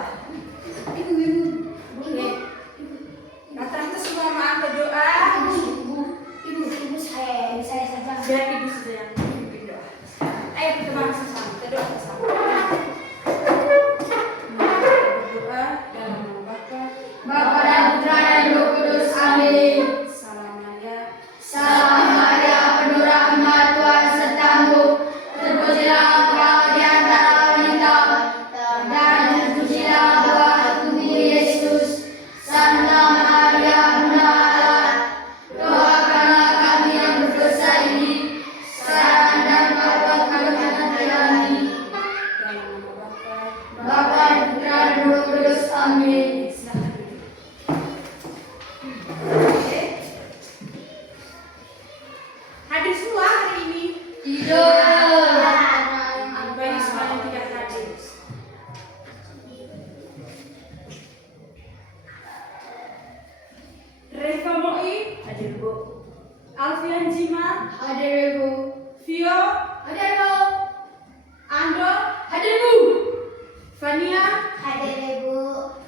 berdoa. Ibu. Boleh. Rata-rata semua maaf berdoa. Ibu saya saja. Biar ibu saja yang berdoa. Ayo kita bersama. Kita doa bersama. Berdoa dalam nama Bapa, dan Putra dan Roh Kudus. Amin. Salam Maria, penuh rahmat, Tuhan sertamu. Terpujilah engkau di antara wanita, dan terpujilah buah tubuh Yesus. Santa Maria, Bunda Allah, doakanlah kami yang berdosa ini, sekarang dan pada waktu kami. dalam nama Bapa, Bapa dan Putra dan Roh Kudus. Amin. silakan duduk. Oke. Hadir semua hari ini. Tidak. Banyak semua yang tidak hadir. Reva Moi hadir Bu. Alfian Jima Hadir Bu. Vio Hadir Bu. Ando Hadir Bu. Fania Hadir Bu.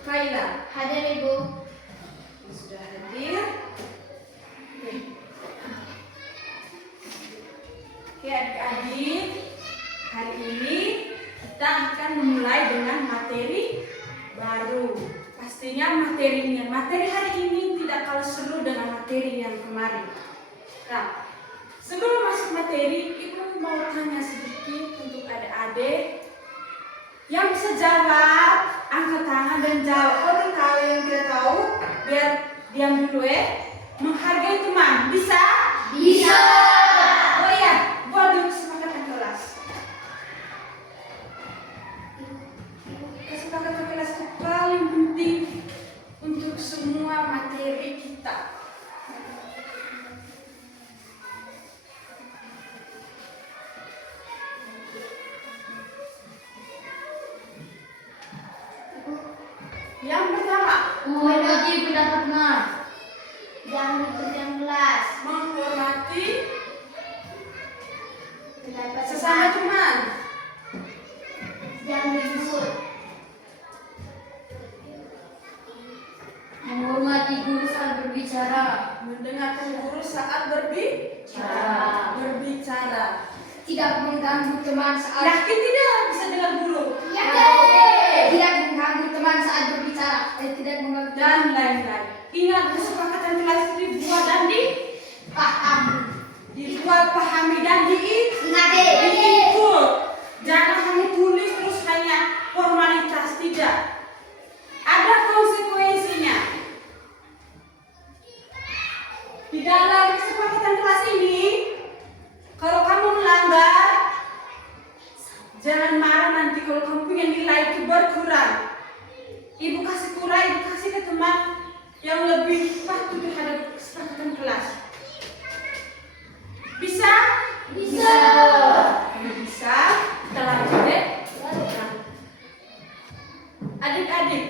Kaila Hadir Bu. sudah hadir. Oke adik-adik, hari ini kita akan memulai dengan materi baru. Pastinya materi hari ini tidak kalah seru dengan materi yang kemarin. Nah, sebelum masuk materi, Ibu mau tanya sedikit untuk adik-adik yang bisa jawab, angkat tangan dan jawab. Kalau tahu yang tidak tahu, biar diam dulu ya. Menghargai teman, bisa? Bisa. Oh iya, buat dulu kesepakatan kelas. Kesepakatan kelas itu paling penting untuk semua materi kita. Yang pertama, Menghormati pendapat teman. Jangan ikut yang kelas. menghormati Pendapat sesama teman. Jangan disebut. Menghormati guru saat berbicara. Mendengarkan guru saat berbicara. Tidak mengganggu teman saat Yakin tidak bisa dengar guru tidak mengganggu teman saat berbicara. Tidak mengganggu dan lain-lain. Ingat kesepakatan kelas itu dibuat dan dipahami dan diikut. Jangan hanya tulis terus hanya formalitas, tidak. Ada konsekuensinya. Di dalam kesepakatan kelas ini, kalau kamu melanggar, jangan marah nanti kalau kamu punya nilai itu berkurang. Ibu kasih kurang, ibu kasih ke teman yang lebih patuh terhadap kesepakatan kelas. Bisa? Bisa. Kalau bisa, kita lanjut ya. Adik-adik,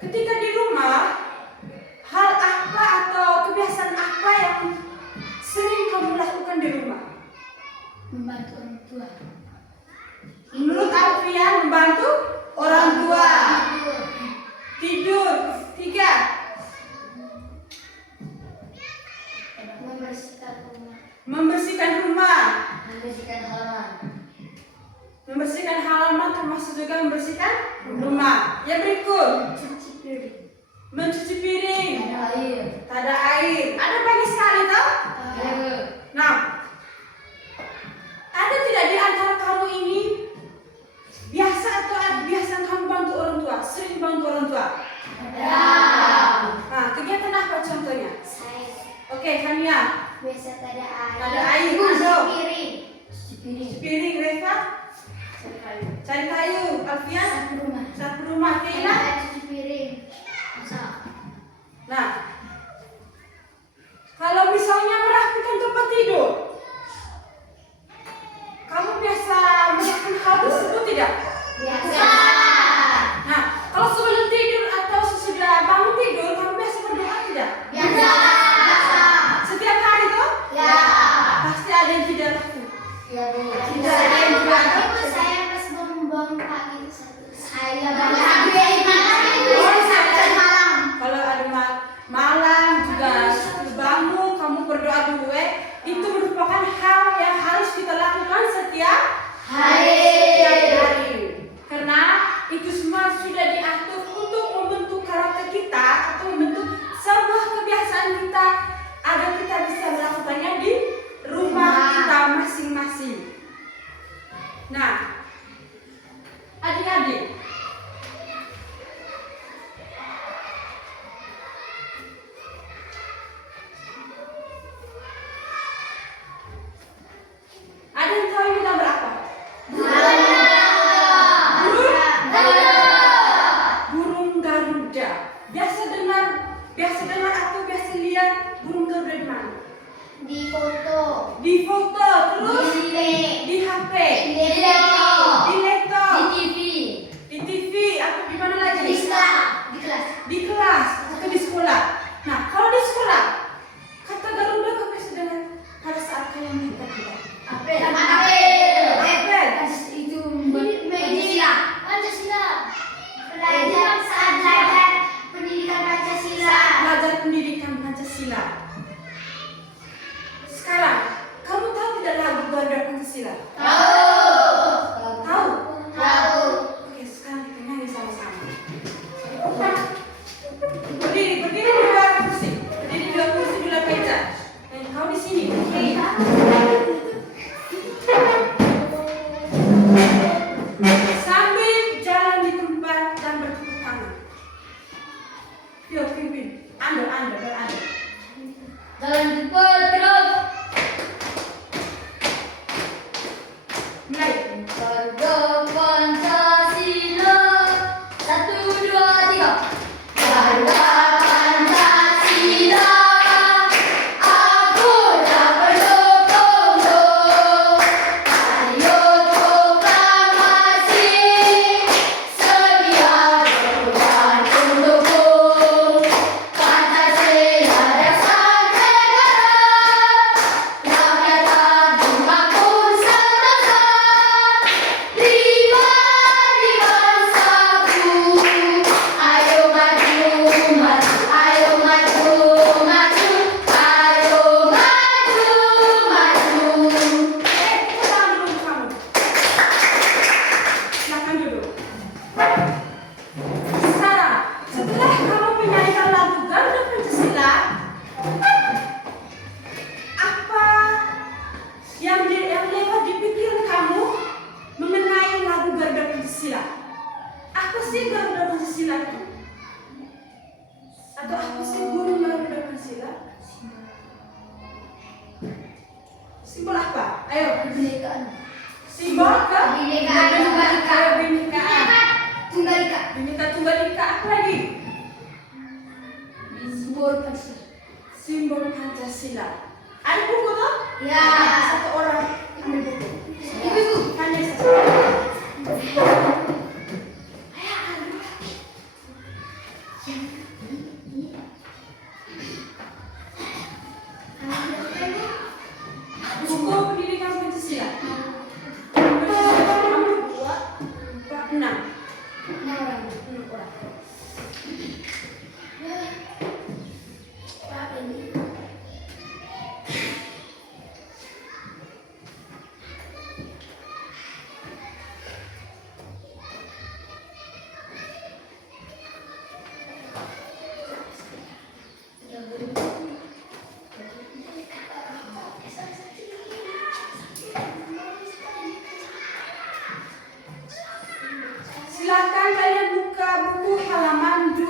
ketika di rumah, hal apa atau kebiasaan apa yang sering kamu lakukan di rumah? Membantu orang tua. Menurut Alfian, membantu orang tua. Tidur. 3. Membersihkan rumah. Membersihkan rumah. Membersihkan halaman. Membersihkan halaman termasuk juga membersihkan rumah. Yang berikut, Cuci piring. mencuci piring. Ada air. Tak ada air. Ada banyak sekali toh? Ada. Nah, ada tidak di antara kamu ini biasa atau biasa kamu bantu orang tua? Sering bantu orang tua? Ada. Nah, kegiatan apa contohnya? Saya Oke, Hania. biasa tak ada air. Tak ada air. Cuci Ando. piring. Cuci piring. Piring, Reva. Cari kayu. Alfian. Sapu rumah. Sapu rumah. Keila. Cuci piring. Masak. Nah, kalau misalnya merapikan tempat tidur, kamu biasa melakukan hal tersebut tidak? Biasa. Nah, kalau sebelum tidur atau sesudah bangun tidur, kamu biasa berdoa tidak? Biasa. Setiap hari tuh? Ya. Pasti ada yang tidak laku. Ya Bu. Tidak ada yang tidak laku. Ibu saya pas bangun pagi itu satu. Saya baca itu. Kalau ada malam juga bangun kamu berdoa dulu itu merupakan hal yang harus kita lakukan setiap hari. Karena itu semua sudah diatur untuk membentuk karakter kita atau membentuk sebuah kebiasaan kita agar kita bisa melakukannya di rumah kita masing-masing. Nah, adik-adik, ada yang tahu ini gambar apa? Burung Garuda. Biasa dengar atau biasa lihat burung Garuda di mana? Di foto. Di foto, terus di HP, di laptop, di TV, atau di mana lagi? Di kelas atau di sekolah. Nah, kalau di sekolah, kata Garuda kau biasa dengar pada saat kalian minta kita. Apel. Pancasila. Belajar pendidikan Pancasila. Belajar pendidikan Pancasila. Sekarang, kamu tahu tidak lagu Garuda Pancasila? Tahu? Oke, sekarang kita nyanyi sama-sama. Berdiri di dua kursi. Berdiri di dua kursi, di dua meja. Dan kau di sini. Sambil jalan di tempat dan bertepuk tangan. Yuk, pimpin. Anda, beranda. Jalan cepat terus. Mulai. Harga Pancasila 1, 2, 3. Harga Pancasila aku tak berdoa-doa. Ayo proklamasi sedia dan mendukung Pancasila dasar negara. Rakyat agung makmur sentosa. Lima bangsaku. Ayo maju, maju, ayo maju, maju, ayo maju, maju. Tepuk tangan dulu kamu. Silakan duduk. Sekarang, setelah kamu menyanyikan lagu Garuda Pancasila, apa yang lewat di pikiran kamu mengenai lagu Garuda Pancasila? Apa sih Garuda Pancasila itu? Atau apa sih burung Garuda Pancasila? Simbol apa? Ayo. Kebinekaan. Simbol Kebinekaan. Kebinekaan. Bineka Tunggal Ika. Apa lagi? Simbol Pancasila. Simbol Pancasila. Ada buku tuh? Ya. Satu orang ambil buku. Ibu. Hanya satu. Buku pendidikan Pancasila. Ambil 2, 4, 6. 6 orang. Silakan kalian buka buku halaman 2.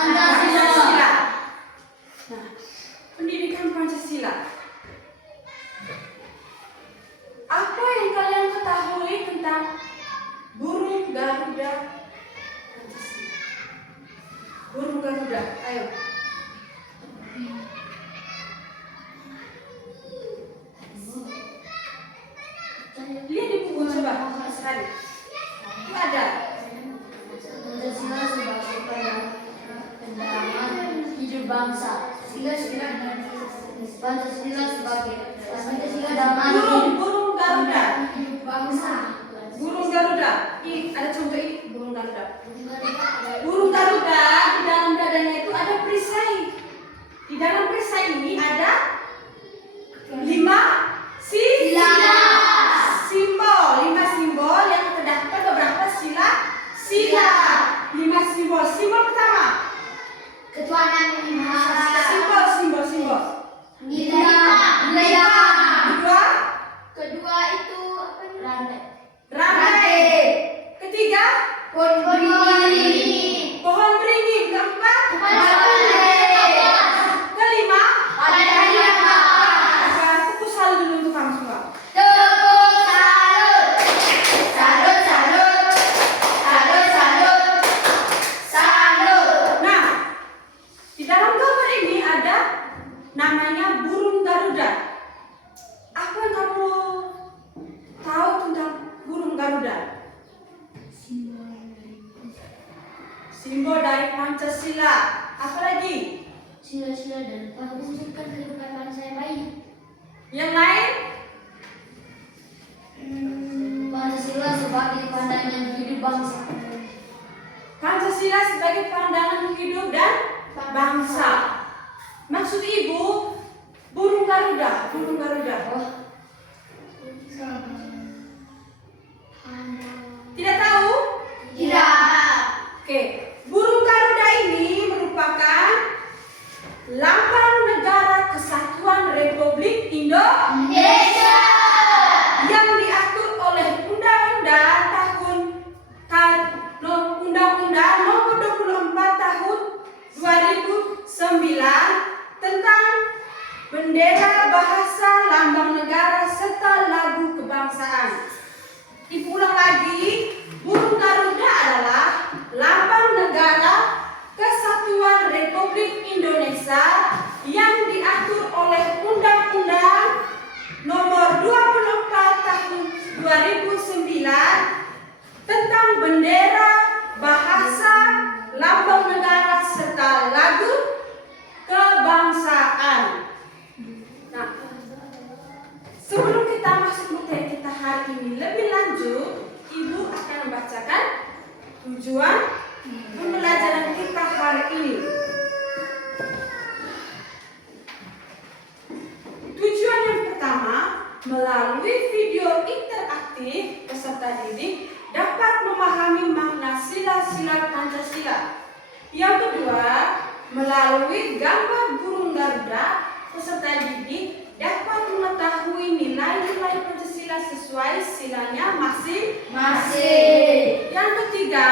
Pancasila. Nah, pendidikan Pancasila. Apa yang kalian ketahui tentang burung Garuda Pancasila? Burung Garuda, ayo. Lihat di buku coba sekali. Itu ada. Pancasila sebagai pegangan hidup bangsa. Pancasila sebagai Pancasila dalam Burung Garuda. hidup bangsa. Burung Garuda. Ini ada contoh ini burung Garuda. Burung Garuda di dalam dadanya itu ada perisai. Di dalam perisai ini ada 5 lima simbol yang terdapat beberapa sila. 5 simbol. Simbol pertama. Ketuhanan yang Maha Esa. Simbol. Nilai. Kedua, itu apa nih? rantai. Ketiga, Pohon beringin. pohon beringin. Keempat, kelima, tepuk salut dulu untuk kamu semua. Nah, di dalam gambar ini ada namanya burung Garuda. Apa yang kamu tahu tentang burung Garuda? Simbol dari Pancasila. Apa lagi? Sila-sila dan mewujudkan kehidupan bangsa yang baik. Yang lain? Pancasila sebagai pandangan hidup bangsa. Pancasila sebagai pandangan hidup dan bangsa. Maksud ibu burung Garuda. Tidak tahu? Oke, burung Garuda ini merupakan lambang negara Kesatuan Republik Indonesia yang diatur oleh Undang-Undang Nomor 24 Tahun 2009 tentang bendera, bahasa, lambang negara serta lagu kebangsaan. Ibu ulang lagi, burung Garuda adalah lambang negara Kesatuan Republik Indonesia yang diatur oleh Undang-Undang Nomor 24 Tahun 2009 tentang bendera, bahasa, lambang negara serta lagu kebangsaan. Nah, sebelum kita masuk materi kita hari ini lebih lanjut, Ibu akan membacakan tujuan pembelajaran kita hari ini. Tujuan yang pertama, melalui video interaktif, peserta didik dapat memahami makna sila-sila Pancasila. Yang kedua, melalui gambar burung Garuda, peserta didik dapat mengetahui nilai-nilai Pancasila sesuai silanya masing-masing. Yang ketiga,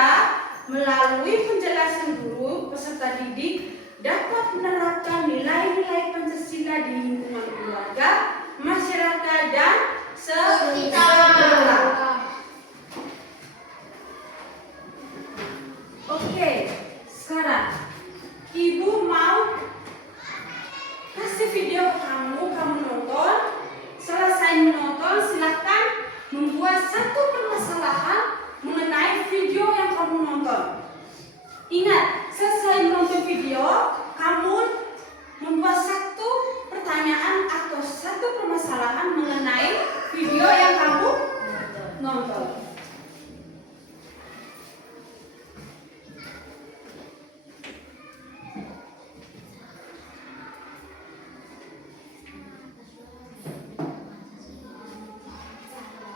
melalui penjelasan guru, peserta didik dapat menerapkan nilai-nilai Pancasila di lingkungan keluarga, masyarakat, dan sekitar. Oke, sekarang Ibu mau kasih video kamu nonton. Selesai menonton, silakan membuat satu permasalahan mengenai video yang kamu nonton. Ingat, selesai menonton video, kamu membuat satu pertanyaan atau satu permasalahan mengenai video yang kamu nonton.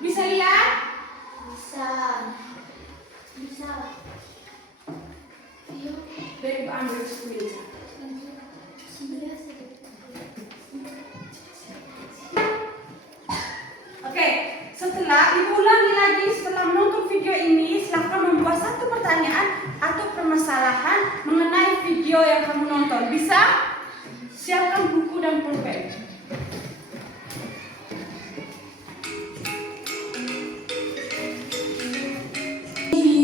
Bisa lihat? Bisa. Dari Ibu ambil sepuluh. Oke, setelah Ibu ulangi lagi setelah menonton video ini, silakan membuat satu pertanyaan atau permasalahan mengenai video video yang kamu nonton. Bisa? Siapkan buku dan pulpen.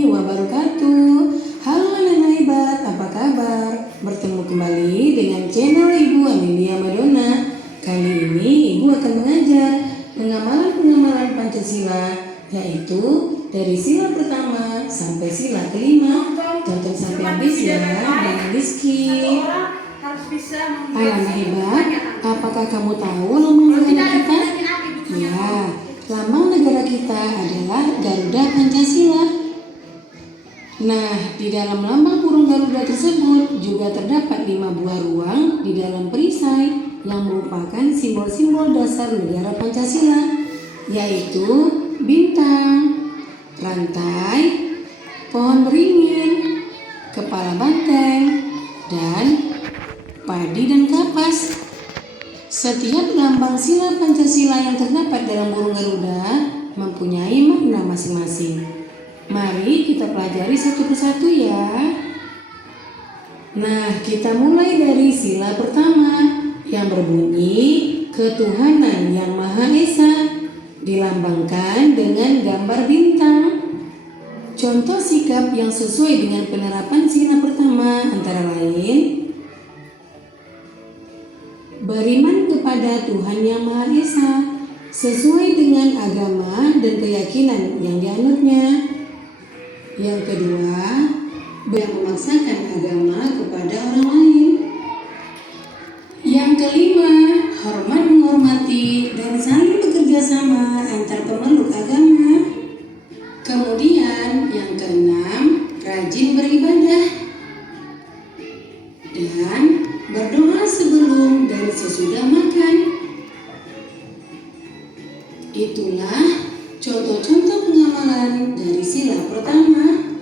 Wabarakatuh. Halo anak hebat, apa kabar? Bertemu kembali dengan channel Ibu Amelia Madonna. Kali ini Ibu akan mengajar pengamalan Pancasila, yaitu dari sila pertama sampai sila kelima. Tonton sampai habis ya, jangan di skip. Harus bisa Anak hebat, apakah kamu tahu lambang negara kita? Ya, lambang negara kita adalah Garuda Pancasila. Nah, di dalam lambang burung Garuda tersebut juga terdapat 5 buah ruang di dalam perisai yang merupakan simbol-simbol dasar negara Pancasila, yaitu bintang, rantai, pohon beringin, kepala banteng, dan padi dan kapas. Setiap lambang sila Pancasila yang terdapat dalam burung Garuda mempunyai makna masing-masing. Mari kita pelajari satu persatu ya. Nah, kita mulai dari sila pertama yang berbunyi ketuhanan yang Maha Esa, dilambangkan dengan gambar bintang. Contoh sikap yang sesuai dengan penerapan sila pertama antara lain beriman kepada Tuhan yang Maha Esa sesuai dengan agama dan keyakinan yang dianutnya. Yang kedua, memaksakan agama kepada orang lain. Yang kelima, hormat menghormati dan saling bekerja sama antar pemeluk agama. Kemudian yang keenam, rajin beribadah dan berdoa sebelum dan sesudah makan. Itulah contoh-contoh pengamalan dari sila pertama.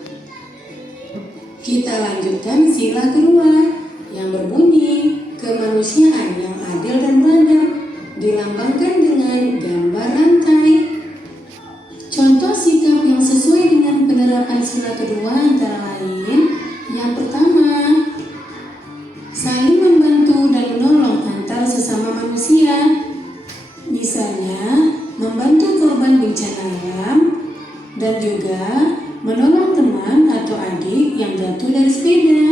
Kita lanjutkan sila kedua yang berbunyi kemanusiaan yang adil dan beradab, dilambangkan dengan gambar rantai. Contoh sikap yang sesuai dengan penerapan sila kedua antara lain yang pertama, saling membantu dan menolong antar sesama manusia. Misalnya, membantu korban bencana alam dan juga menolong teman atau adik yang jatuh dari sepeda.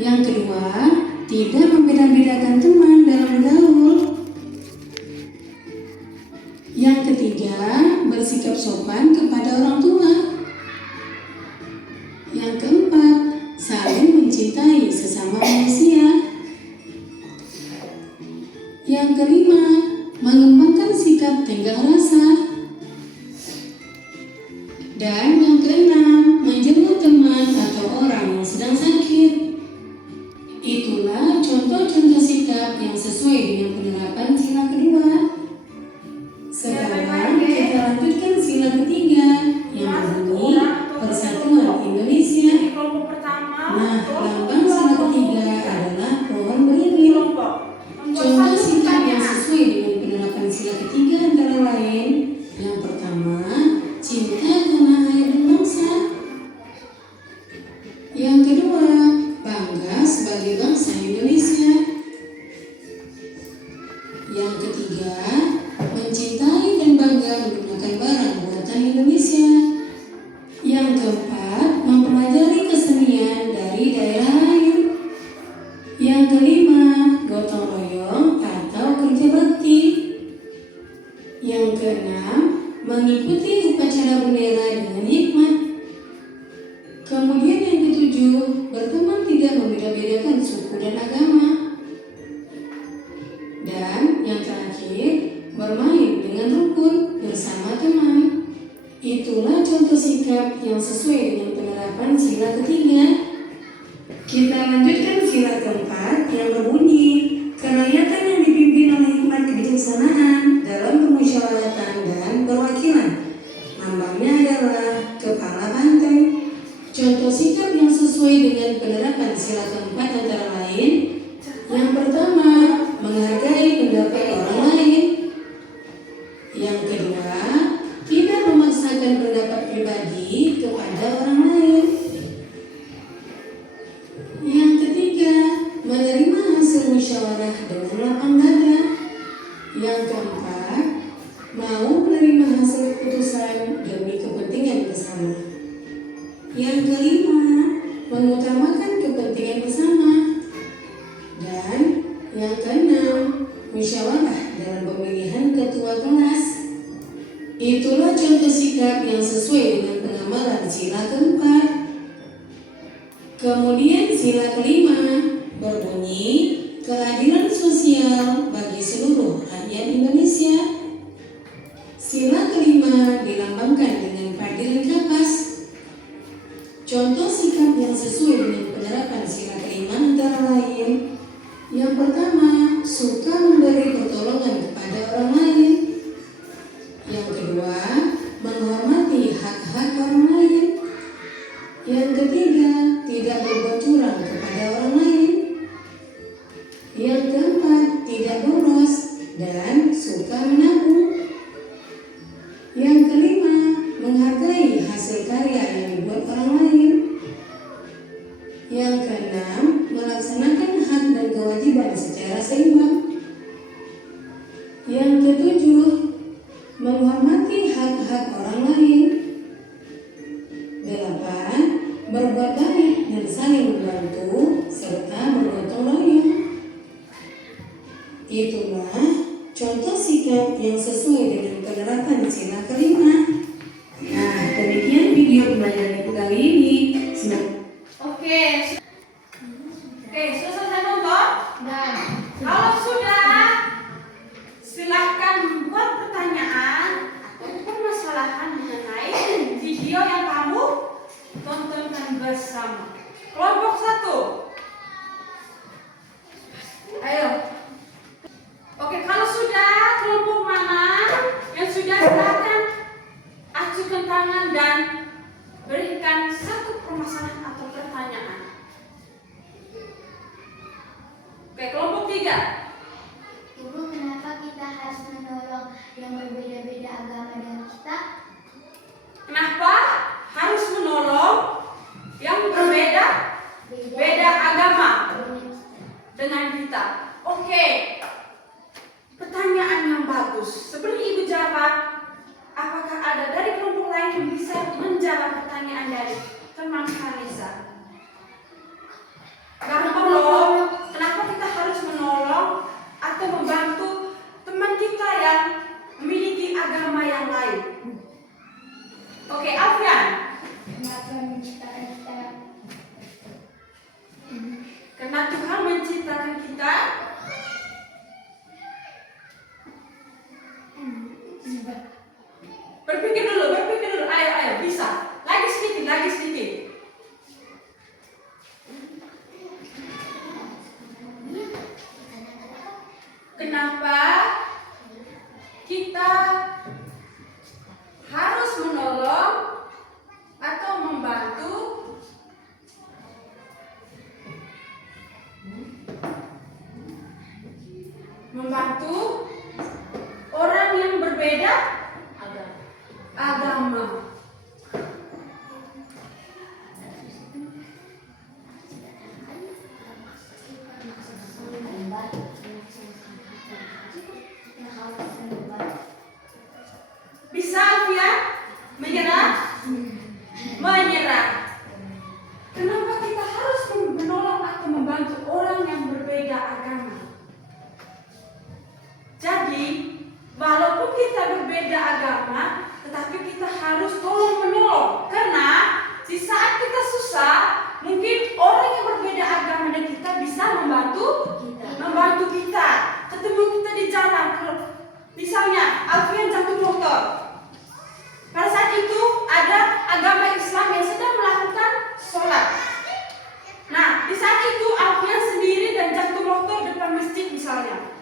Yang kedua, tidak membeda-bedakan teman dalam bergaul. Yang ketiga, bersikap sopan kepada orang tua. Yang keempat, saling mencintai sesama manusia. Yang kelima, mengembangkan sikap tenggang rasa. Dan yang keenam, menjenguk teman atau orang yang sedang sakit. Itulah contoh-contoh sikap yang sesuai dengan penerapan sila kedua. Sekarang kita lanjutkan sila ketiga yang berbunyi Persatuan Indonesia. Nah, lambang sila ketiga adalah pohon beringin. Contoh sikap yang sesuai dengan penerapan sila ketiga antara lain yang pertama, cinta tanah air dan bangsa. Yang kedua, bangga sebagai bangsa Indonesia. Yang ketiga, mencintai dan bangga menggunakan barang buatan Indonesia. Yang keempat, mempelajari kesenian dari daerah lain. Yang kelima, gotong royong atau kerja bakti. Yang keenam, mengikuti upacara bendera dengan hikmat. Kemudian yang ketujuh, berteman tidak membeda-bedakan suku dan agama. Dan yang terakhir, bermain dengan rukun bersama teman. Itulah contoh sikap yang sesuai dengan penerapan sila ketiga. Kita lanjutkan sila keempat yang berbunyi kerakyatan yang dipimpin oleh hikmat kebijaksanaan dalam permusyawaratan dan perwakilan. Lambangnya adalah kepala banteng. Contoh sikap yang sesuai dengan penerapan sila keempat antara lain yang pertama, menghargai pendapat orang lain. Yang kedua, tidak memaksakan pendapat pribadi kepada orang lain. Yang menerima hasil musyawarah dengan lapang dada. Yang keempat, mau menerima hasil keputusan demi kepentingan bersama. Yang kelima, mengutamakan kepentingan bersama. Dan yang keenam, musyawarah dalam pemilihan ketua kelas. Itulah contoh sikap yang sesuai dengan pengamalan sila keempat. Kemudian sila kelima berbunyi keadilan sosial bagi seluruh rakyat Indonesia. Sila kelima dilambangkan dengan padilan kapas. Contoh sikap yang sesuai dengan penerapan sila kelima antara lain: yang pertama, suka memberi pertolongan kepada orang lain. Yang kedua, menghormati hak-hak orang lain. Yang ketiga, tidak berbuat curang kepada orang lain. Yang keempat, tidak boros dan suka menabung. Yang kelima, menghargai hasil karya yang dibuat orang lain. Yang keenam, melaksanakan hak dan kewajiban secara seimbang. Yang ketujuh, menghormati hak-hak orang lain. 8. Berbuat baik dan saling membantu serta bergotong royong. Itulah contoh sikap yang sesuai dengan penerapan sila kelima. Nah, demikian video pembelajaran ibu kali ini. Oke, sudah selesai nonton? Dan Kalau sudah, silahkan membuat pertanyaan atau permasalahan mengenai video yang kamu tontonkan bersama. Kelompok 1. Ayo. Oke, kalau sudah, kelompok mana yang sudah, silakan ajukan tangan dan berikan satu permasalahan atau pertanyaan. Oke, kelompok 3. Ibu, kenapa kita harus menolong yang berbeda-beda agama dengan kita? Kenapa harus menolong yang berbeda agama dengan kita? Oke, pertanyaan yang bagus. Sebelum ibu jawab, apakah ada dari kelompok lain yang bisa menjawab pertanyaan dari teman Vanessa? Gampang loh. Kenapa kita harus menolong atau membantu teman kita yang memiliki agama yang lain? Oke, Alfian. Kenapa menciptakan kita? Karena Tuhan menciptakan kita. Berpikir dulu. Ayo, bisa. Lagi sedikit. Kenapa kita harus menolong atau membantu orang yang berbeda agama? Bisa Alfian? Menyerah? Kenapa kita harus menolong atau membantu orang yang berbeda agama? Jadi, walaupun kita berbeda agama, tetapi kita harus tolong menolong. Karena di saat kita susah, mungkin orang yang berbeda agama dan kita bisa membantu kita. Ketemu kita di jalan, misalnya Alfian jatuh motor. Pada saat itu ada agama Islam yang sedang melakukan sholat. Nah, di saat itu Alfian sendiri dan jatuh motor depan masjid misalnya.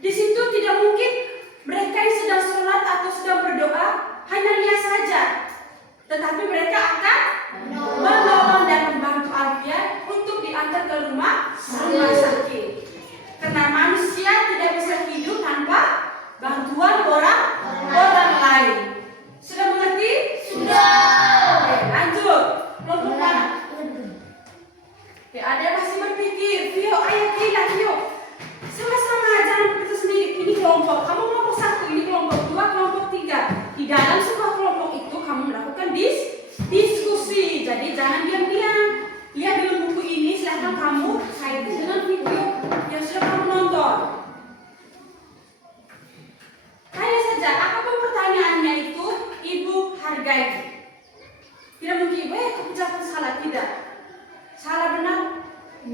Di situ tidak mungkin mereka yang sedang sholat atau sedang berdoa hanya lihat saja, tetapi mereka akan menolong dan membantu Alfian untuk diantar ke rumah sakit. Karena manusia tidak bisa hidup tanpa bantuan orang lain. Sudah mengerti? Sudah. Oke, lanjut. Kelompok mana? Oke, ada yang masih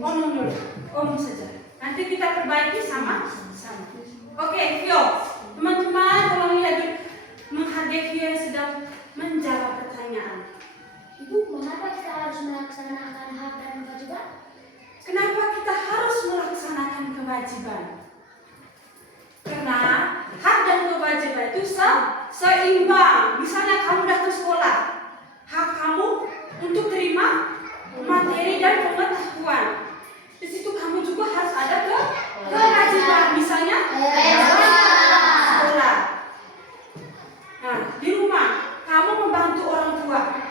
Omong dulu, omong saja. Nanti kita perbaiki sama-sama. Oke, Vio. Teman-teman, tolong lihat menghargai Vio yang sedang menjawab pertanyaan. Ibu, mengapa kita harus melaksanakan hak dan kewajiban? Kenapa kita harus melaksanakan kewajiban? Karena hak dan kewajiban itu seimbang. Misalnya kamu datang sekolah, hak kamu untuk terima materi dan pengetahuan. Di situ kamu juga harus ada kewajiban. Misalnya sekolah. Nah, di rumah kamu membantu orang tua.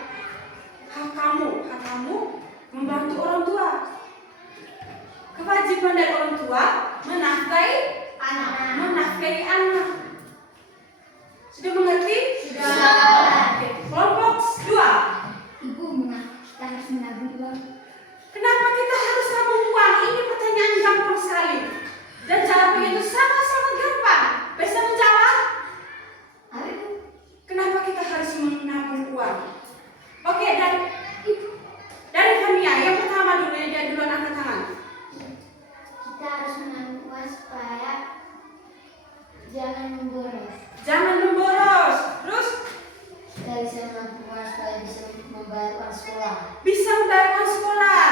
Hak kamu membantu orang tua. Kewajiban dari orang tua menafkahi anak. Sudah mengerti? Sudah. Oke. Kelompok 2. Ibu, mengapa kita harus menabung uang? Kenapa kita harus nabung uang? Ini pertanyaan gampang sekali. Dan jawabnya itu sangat-sangat gampang. Bisa menjawab? Ayo. Kenapa kita harus menabung uang? Oke, dari Fania, yang pertama dulu, dia duluan angkat tangan. Kita harus menabung uang supaya jangan memboros. Jangan memboros. Terus Kita bisa menabung uang supaya bisa membayar uang sekolah. bisa membayar uang sekolah.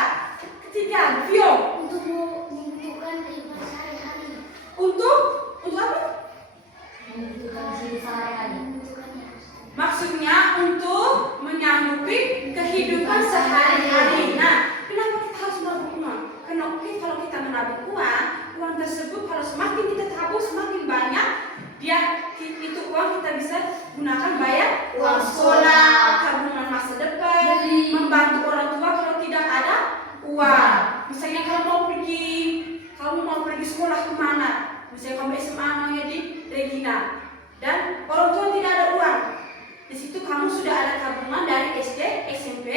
Ketiga, Vio. Untuk membutuhkan kehidupan sehari-hari. Untuk apa? Membutuhkan hidup sehari-hari. Maksudnya untuk menyanggupi kehidupan sehari-hari. Nah, kenapa kita harus menabung uang? Karena kalau kita menabung uang tersebut kalau semakin kita tabung semakin banyak, itu uang kita bisa gunakan bayar uang sekolah, tabungan masa depan, membantu orang tua kalau tidak ada uang. Misalnya kamu mau pergi sekolah kemana? Misalnya kamu SMA namanya di Regina, dan orang tua tidak ada uang. Di situ kamu sudah ada tabungan dari SD, SMP,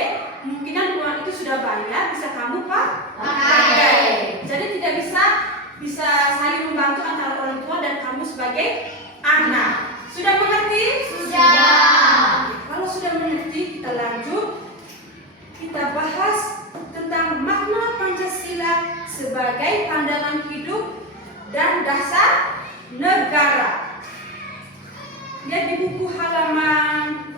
kemungkinan uang itu sudah banyak, bisa kamu pakai. Jadi tidak bisa saling membantu antara orang tua dan kamu sebagai anak. Sudah mengerti? Sudah. Kalau sudah mengerti, kita lanjut. Kita bahas tentang makna Pancasila sebagai pandangan hidup dan dasar negara. Lihat di buku halaman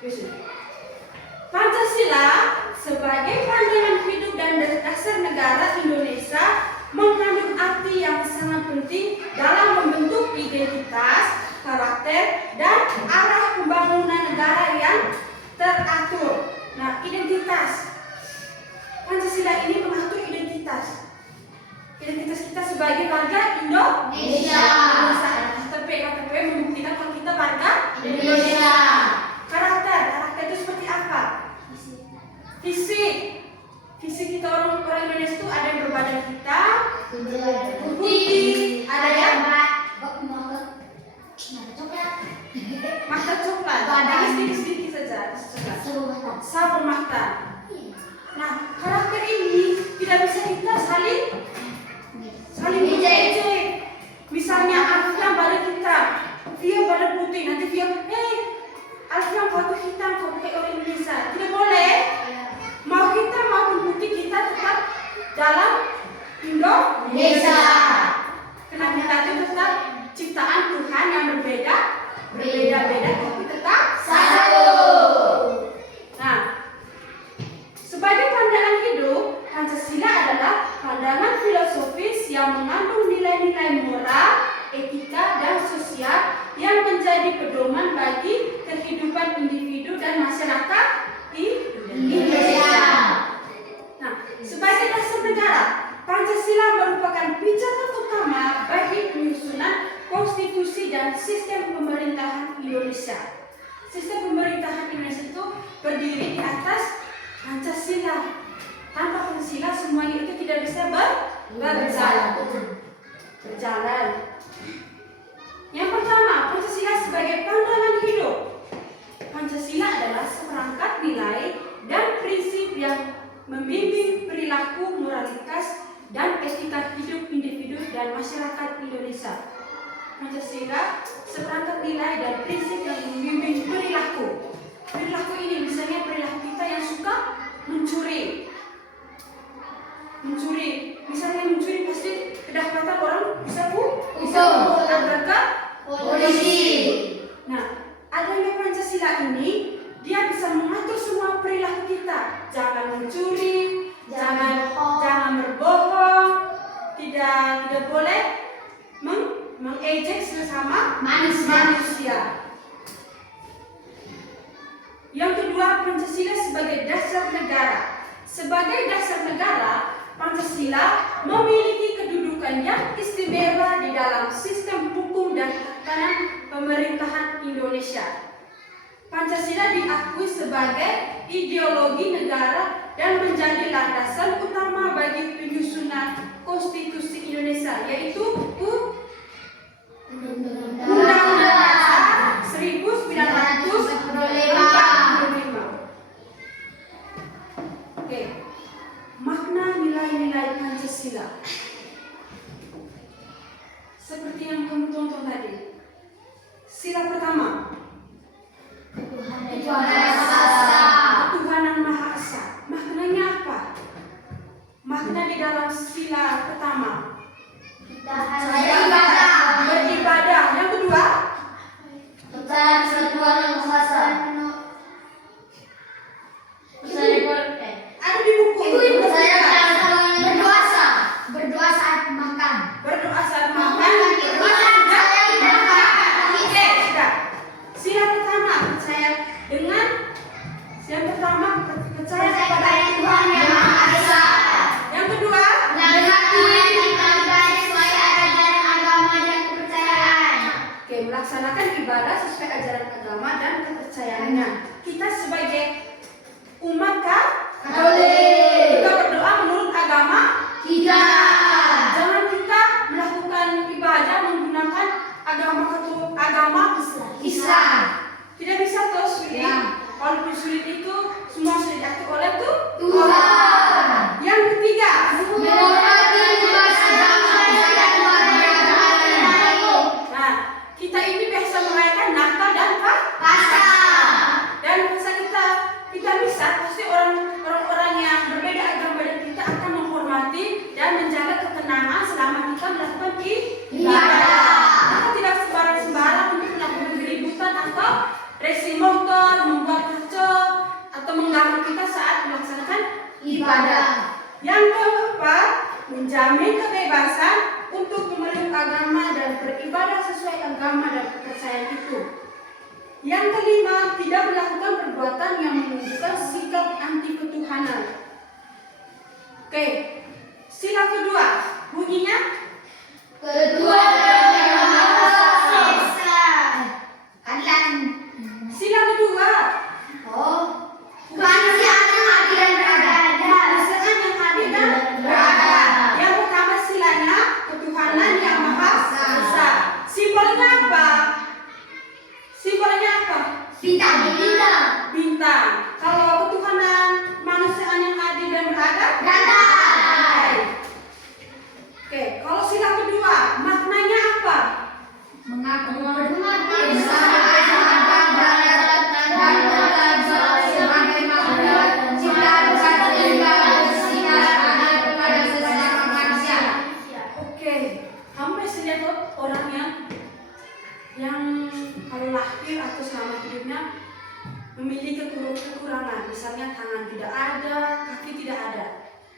1. Pancasila sebagai pandangan hidup dan dasar negara Indonesia mengandung arti yang sangat penting dalam membentuk identitas, karakter, dan arah pembangunan negara yang teratur. Nah, identitas. Pancasila ini mengatur identitas. Identitas kita sebagai warga Indonesia. KTP membuktikan kalau kita warga Indonesia. Karakter itu seperti apa? Fisik kita orang Indonesia itu ada yang berbadan hitam, putih, ada yang mata coklat, sedikit saja, sabu mata. Nah, karakter ini tidak bisa kita saling ejek. Misalnya Alfian badan hitam, Vio badan putih, nanti Vio, Alfian baju hitam, kau pakai orang Indonesia, tidak boleh. Mau hitam maupun putih kita tetap dalam Indonesia. Karena kita itu tetap ciptaan Tuhan yang berbeda-beda tapi tetap satu. Nah, sebagai pandangan hidup, Pancasila adalah pandangan filosofis yang mengandung nilai-nilai moral, etika, dan sosial yang menjadi pedoman bagi kehidupan individu dan masyarakat Indonesia. Nah, sebagai dasar negara, Pancasila merupakan pijakan utama bagi penyusunan konstitusi dan sistem pemerintahan Indonesia. Sistem pemerintahan Indonesia itu berdiri di atas Pancasila. Tanpa Pancasila semuanya itu tidak bisa berjalan. Yang pertama, Pancasila sebagai pandangan hidup. Pancasila adalah seperangkat nilai dan prinsip yang membimbing perilaku, moralitas, dan etika hidup individu dan masyarakat Indonesia. Pancasila seperangkat nilai dan prinsip yang membimbing perilaku. Perilaku ini misalnya perilaku kita yang suka mencuri. Misalnya mencuri pasti kedapatan orang bisa melaporkan polisi. Nah, adanya Pancasila ini dia bisa mengatur semua perilaku kita. Jangan mencuri, jangan berbohong, tidak boleh mengejek sesama manusia. Yang kedua, Pancasila sebagai dasar negara. Sebagai dasar negara, Pancasila memiliki kedudukan yang istimewa di dalam sistem hukum dan tatanan pemerintahan Indonesia. Pancasila diakui sebagai ideologi negara dan menjadi landasan utama bagi penyusunan konstitusi Indonesia, yaitu Undang-Undang Dasar 1945. Oke. Makna nilai-nilai Pancasila seperti yang kamu tonton tadi. Sila pertama, ketuhanan Maha Esa. Maknanya apa? Makna di dalam sila pertama, beribadah. Yang kedua, ada di buku. Berdoa saat makan. Berdoa saat makan. Oke, sudah. Sila pertama percaya dengan yang pertama percaya kepada Tuhan yang Maha Esa. Yang kedua, oke, melaksanakan ibadah sesuai ajaran agama dan kepercayaannya. Kita sebagai umat Katolik, kita berdoa menurut agama Kita. Jangan kita melakukan ibadah menggunakan agama Islam. Tidak bisa toh sulit. Ya. Walaupun sulit itu semua sulit diatur oleh Tuhan. Yang ketiga, Menghormati luas agama dan keberagaman. nah kita ini biasa merayakan Natal dan Paskah. dan masa kita bisa pasti orang-orang yang berbeda agama dan kita akan menghormati dan menjaga ketenangan selama kita melakukan ibadah. Kita tidak sembarang untuk melakukan keributan atau racing motor, membuat kacau atau mengganggu kita saat melaksanakan ibadah. Yang keempat, menjamin kebebasan untuk memeluk agama dan beribadah sesuai agama dan kepercayaan itu. Yang kelima, tidak melakukan perbuatan yang menunjukkan sikap anti ketuhanan. Oke, sila kedua, bunyinya sila kedua, Kemanusiaan yang adil dan beradab. kemanusiaan yang adil dan beradab. Yang pertama silanya ketuhanan yang Maha Esa. Simbolnya apa? Simbolnya apa? Bintang. Bintang. Kalau ketuhanan kemanusiaan yang adil dan beradab, oke, kalau sila kedua, maknanya apa? Mengaku bersama ajaran dan sebagai makhluk ciptaan sehingga bersikap adil kepada sesama manusia. Oke, kamu pasti lihat tuh orang yang kalau lahir atau selama hidupnya memiliki kekurangan, misalnya tangan tidak ada, kaki tidak ada.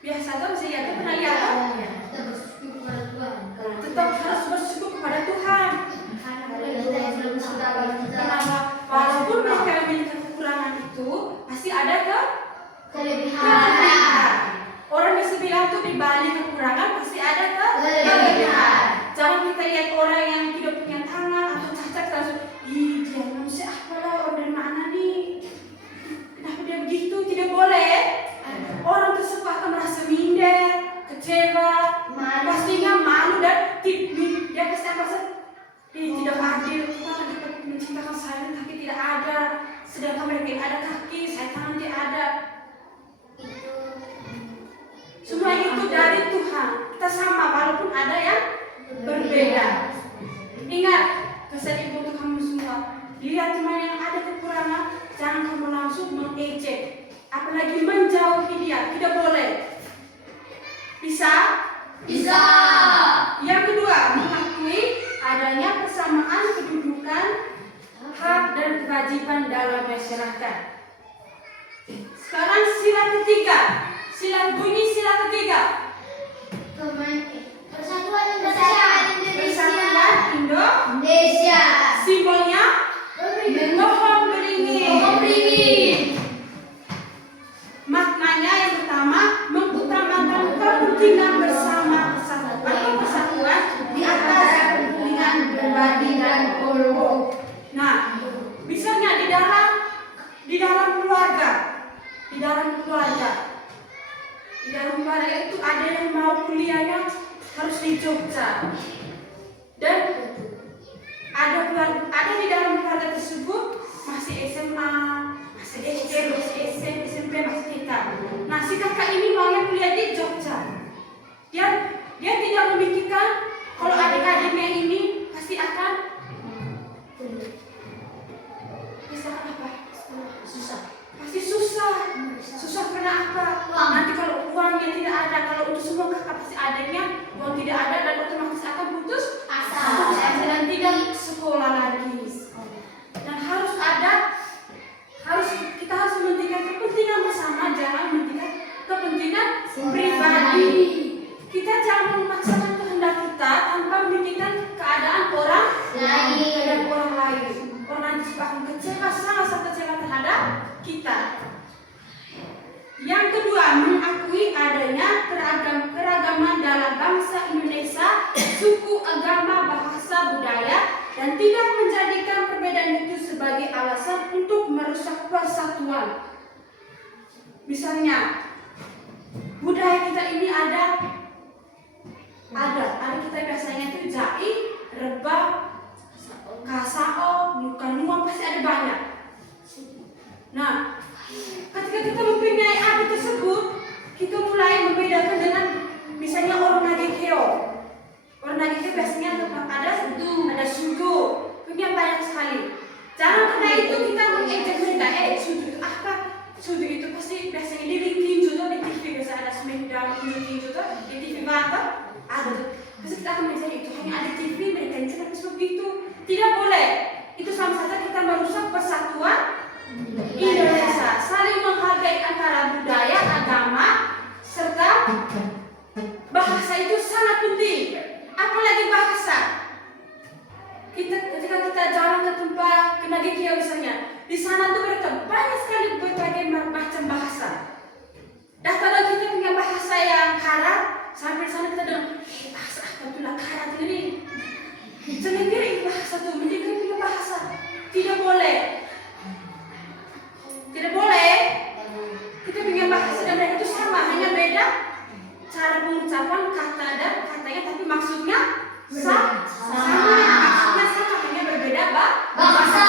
Biasa tuh saya lihat, pernah lihat tuh? Tetap harus bersyukur kepada Tuhan. Kenapa? Walaupun mereka memiliki kekurangan itu, pasti ada kelebihan. Orang bisa bilang tuh di balik kekurangan pasti ada kelebihan. Jangan kita lihat orang yang tidak punya tangan atau cacat langsung, ih dia manusia apalah, orang dari mana nih? Kenapa dia begitu? Tidak boleh. Orang tersebut akan merasa minder, kecewa, pastinya malu dan dia pasti akan merasa tidak adil. Tuhan menciptakan saya kaki tidak ada, sedangkan mereka ada kaki, saya tangan tidak ada. Semua itu dari Tuhan. kita sama walaupun ada yang berbeda. Ingat pesan ibu untuk kamu semua, lihat teman yang ada kekurangan, jangan kamu langsung mengejek, apalagi menjauhi dia, tidak boleh. Bisa? Bisa. Yang kedua, mengakui adanya persamaan kedudukan, hak dan kewajiban dalam masyarakat. Sekarang sila ketiga. Bunyi sila ketiga. Persatuan Indonesia. Persatuan Indonesia. Simbolnya pohon beringin. Maknanya yang pertama, mengutamakan kepentingan bersama persatuan di atas kepentingan pribadi dan kelompok. Nah, misalnya di dalam keluarga, di dalam keluarga itu ada yang mau kuliahnya harus di Jogja, dan ada di dalam keluarga tersebut masih SMA, masih SD, masih SMP, masih TK. Nah, si kakak ini maunya kuliah di Jogja. Dia tidak memikirkan kalau adik-adiknya ini pasti akan apa? Pasti susah karena apa? Nanti kalau uangnya tidak ada, kalau untuk semua kakak pasti adanya uang tidak ada, dan otomatis akan putus asa dan tidak sekolah lagi. Dan kita harus mementingkan kepentingan bersama, jangan mementingkan kepentingan pribadi. Kita jangan memaksakan kehendak kita tanpa memikirkan keadaan orang lain. Orang nanti akan kecewa, sangat kecewa terhadap kita. Yang kedua, mengakui adanya keragaman dalam bangsa Indonesia, suku, agama, bahasa, budaya, dan tidak menjadikan perbedaan itu sebagai alasan untuk merusak persatuan. Misalnya, budaya kita ini ada kita biasanya itu Jai, Rebab, Kasao, Nukanuang, pasti ada banyak. Nah, ketika kita mempunyai arti tersebut, kita mulai membedakan dengan misalnya orang Nagekeo. Orang Nagekeo biasanya ada sudu, punya banyak sekali. Jangan karena itu kita mengejek mereka, sudu itu apa? Sudu itu pasti biasanya di tinju tuh, di TV biasa ada Smackdown, tinju tuh, di TV mata ada tuh. Pasti kita akan mengejek itu hanya ada TV, mereka yang cakap seperti itu. Tidak boleh. Itu sama saja kita merusak persatuan Indonesia. Saling menghargai antara budaya, agama, serta bahasa itu sangat penting. Apalagi bahasa. Ketika kita jalan ke tempat ke Nagekeo misalnya, di sana tuh mereka banyak sekali berbagai macam bahasa. Dan kalau kita punya bahasa yang karat, sampai sana kita dengar, bahasa apa tuh lah karat ini? Jangan kira itu bahasa tuh, mending punya bahasa. Tidak boleh. Kita punya bahasa dan mereka itu sama, hanya beda cara pengucapan kata dan katanya, tapi maksudnya sama. Maksudnya sama, hanya berbeda bahasa.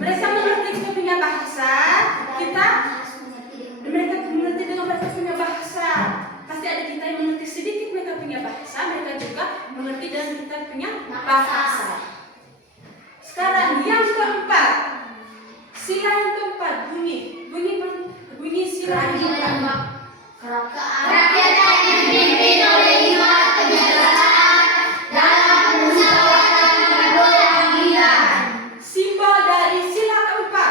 Mereka mengerti kita punya bahasa, mereka mengerti dengan mereka punya bahasa. Pasti ada kita yang mengerti sedikit mereka punya bahasa, mereka juga mengerti dan kita punya bahasa. Sekarang yang keempat, sila yang keempat, bunyi sila yang keempat. Kerakyatan dipimpin oleh 5 kebiasaan dalam musyawarah perwakilan. Simbol dari sila keempat,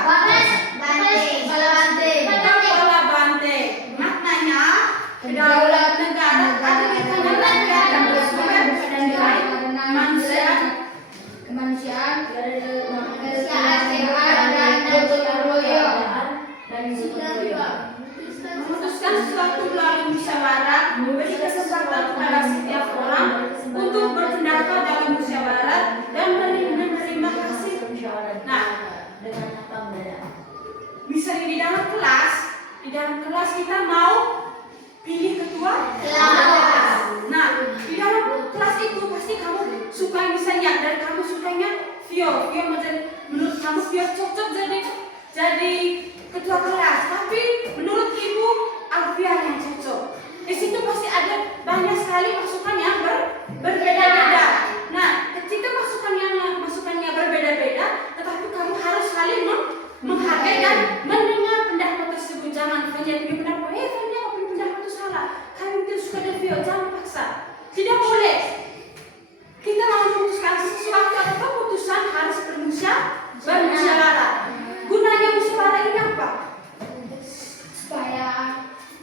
kepala banteng. Maknanya kedaulatan negara ada di tangan rakyat dan bersumber dan nilai kemanusiaan, sehat dan gotong royong. Memutuskan sesuatu melalui musyawarah, memberi kesempatan kepada setiap orang untuk berpendapat dalam musyawarah dan menerima hasil. Nah, misalnya di dalam kelas kita mau pilih ketua kelas. Nah, di dalam kelas itu pasti kamu suka misalnya, dan kamu sukanya Vio menurut kamu Vio cocok jadi ketua kelas, tapi menurut ibu Alfian yang cocok. Di situ pasti ada banyak sekali masukan yang berbeda-beda. Nah, ketika masukannya berbeda-beda, tetapi kamu harus saling menghargai dan mendengar pendapat tersebut. Jangan hanya punya pendapat, Fanya punya pendapat itu salah. Kami tidak suka Devio, jangan paksa. Tidak boleh. Kita mau memutuskan sesuatu atau keputusan harus bermusyawarah. Gunanya musyawarah ini apa?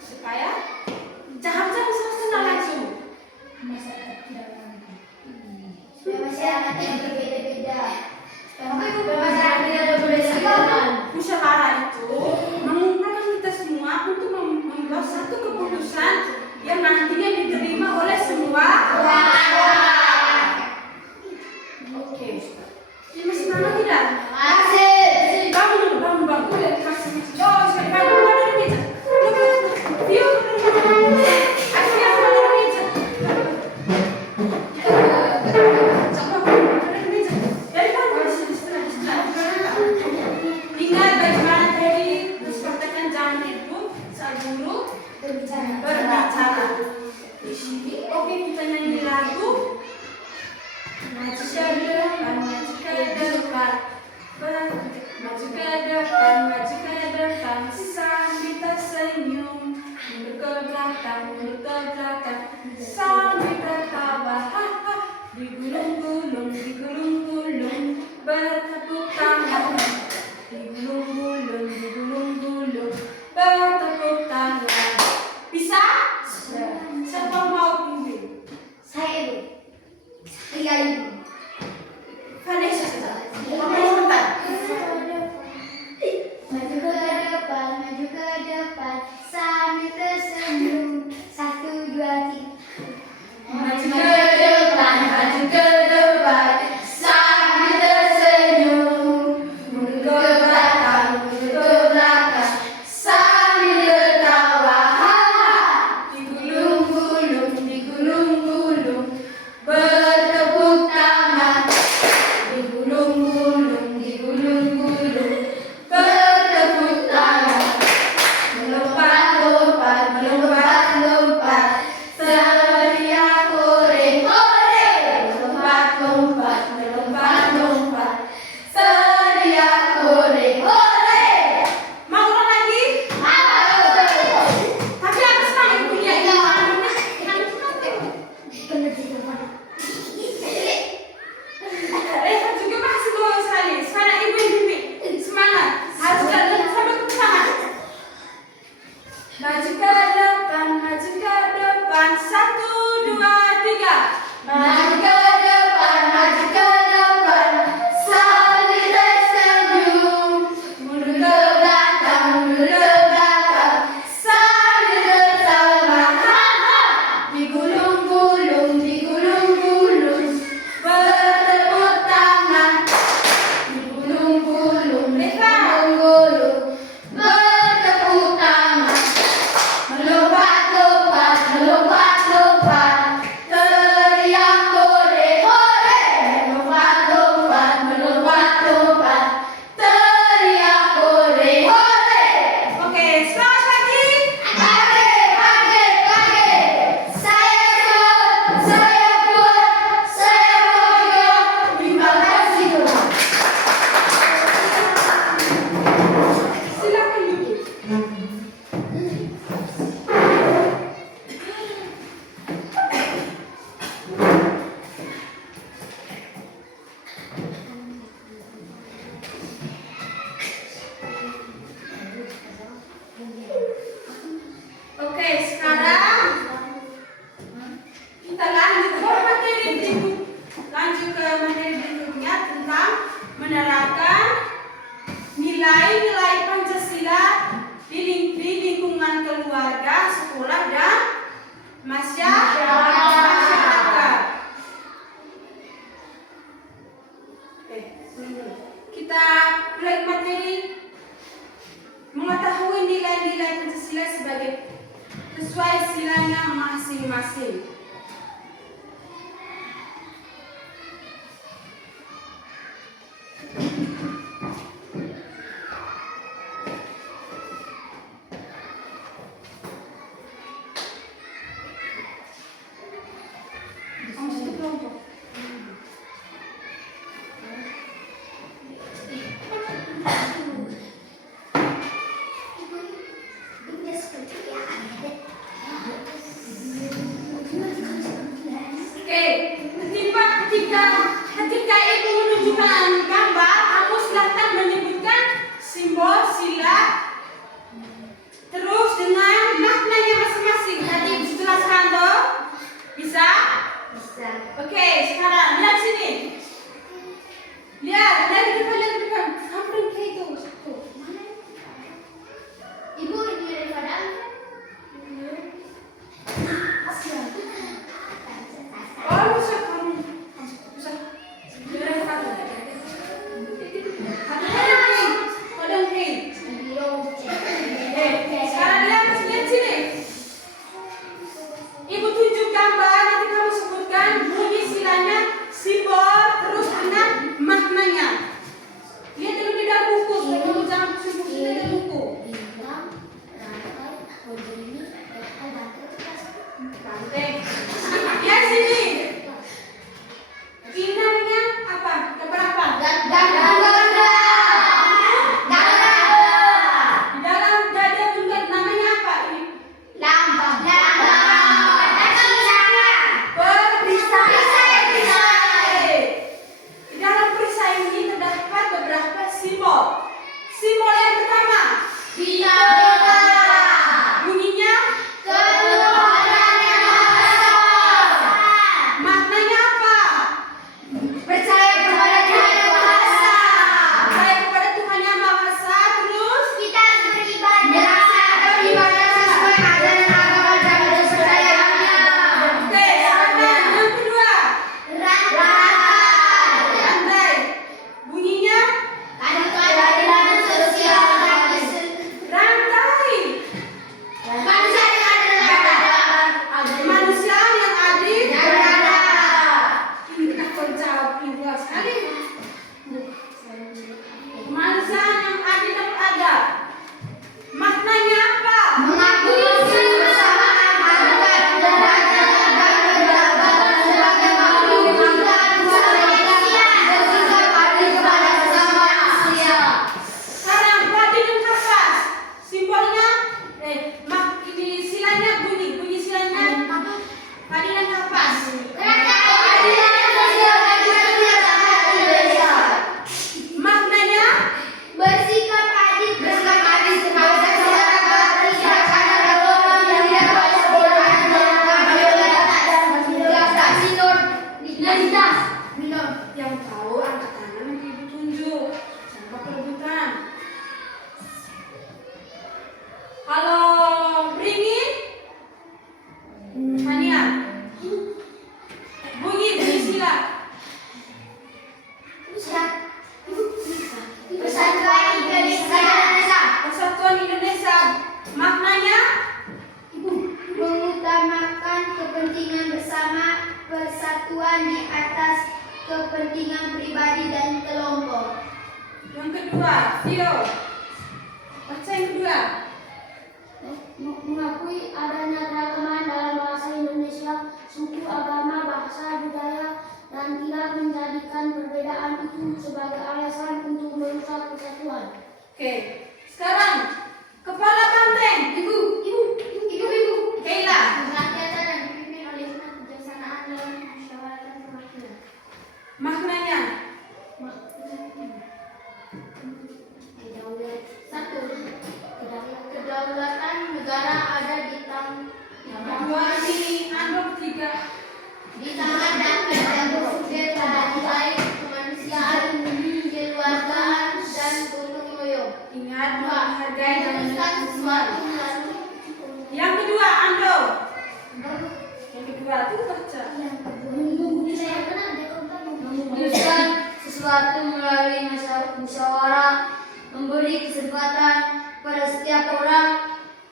Supaya jahatnya bisa senang langsung. Masyarakat yang berbeda-beda. Musyawarah itu mengumpulkan kita semua untuk membuat satu keputusan yang nantinya diterima oleh semua. Oke. Ini masih semangat tidak? Bangun dulu, bangun. Kasih. Sekali bangun dari meja. Vio, akhirnya dari meja. Dari mana? Di sebelah. Ingat bagaimana tadi terus katakan jangan ribut saat guru berbicara. Di sini, oke kita nyanyi lagu. Maju ke depan, maju ke depan, maju ke depan, maju ke depan. Sambil tersenyum, mundur ke belakang, sambil tertawa. Digulung-gulung, bertepuk tangan. Digulung-gulung, bertepuk tangan. Bisa? Siapa mau pimpin? Saya Ibu. Iya Ibu. Vanessa, Mama sebentar. Maju ke depan, sambil tersenyum. 1, 2, 3. Maju ke depan, sambil tersenyum. Mundur ke belakang, sambil tertawa. Digulung-gulung, bertepuk tangan. Digulung-gulung, bertepuk tangan. Melompat-lompat, teriak hore, hore. Melompat-lompat, teriak hore, hore. Mau ulang lagi? Tapi aku semangat punya ini. Reva juga masih bawa sekali. Sekarang ibu yang bimbing. Semangat. Harus kalian sampai ke tangan. Maju ke depan, 1, 2, 3. Maju ke depan, sambil tersenyum. Mundur ke belakang, sambil tertawa. Digulung-gulung, bertepuk tangan. Digulung-gulung, bertepuk tangan. Melompat-lompat, teriak hore, hore. Melompat-lompat, teriak hore, hore. Oke, semangat lagi. Pagi. Saya kuat. Terima kasih. Silakan duduk. Oke, sekarang kita lanjut ke materi berikutnya tentang menerapkan nilai-nilai Pancasila di lingkungan keluarga, sekolah, dan masyarakat. Oke, kita mulai materi mengetahui nilai-nilai Pancasila sebagai sesuai silanya masing-masing. persatuan di atas kepentingan pribadi dan kelompok. Yang kedua, Tio. Baca yang kedua. Mengakui adanya keragaman dalam bahasa Indonesia, suku, agama, bahasa, budaya, dan tidak menjadikan perbedaan itu sebagai alasan untuk merusak persatuan. Oke. Sekarang kepala banteng. Ibu. Keila. Rakyatan yang dipimpin oleh kebijaksanaan dalam musyawarah perwakilan. Maknanya. Satu, kedaulatan negara ada di tangan Dua ini andok tiga. dan keadaan bersumber pada nilai kemanusiaan, kekeluargaan, dan gotong royong. Ingat menghargai dan Meneruskan sesuatu melalui yang kedua, Ando. Yang kedua tuh baca. Memutuskan sesuatu melalui musyawarah, memberi kesempatan pada setiap orang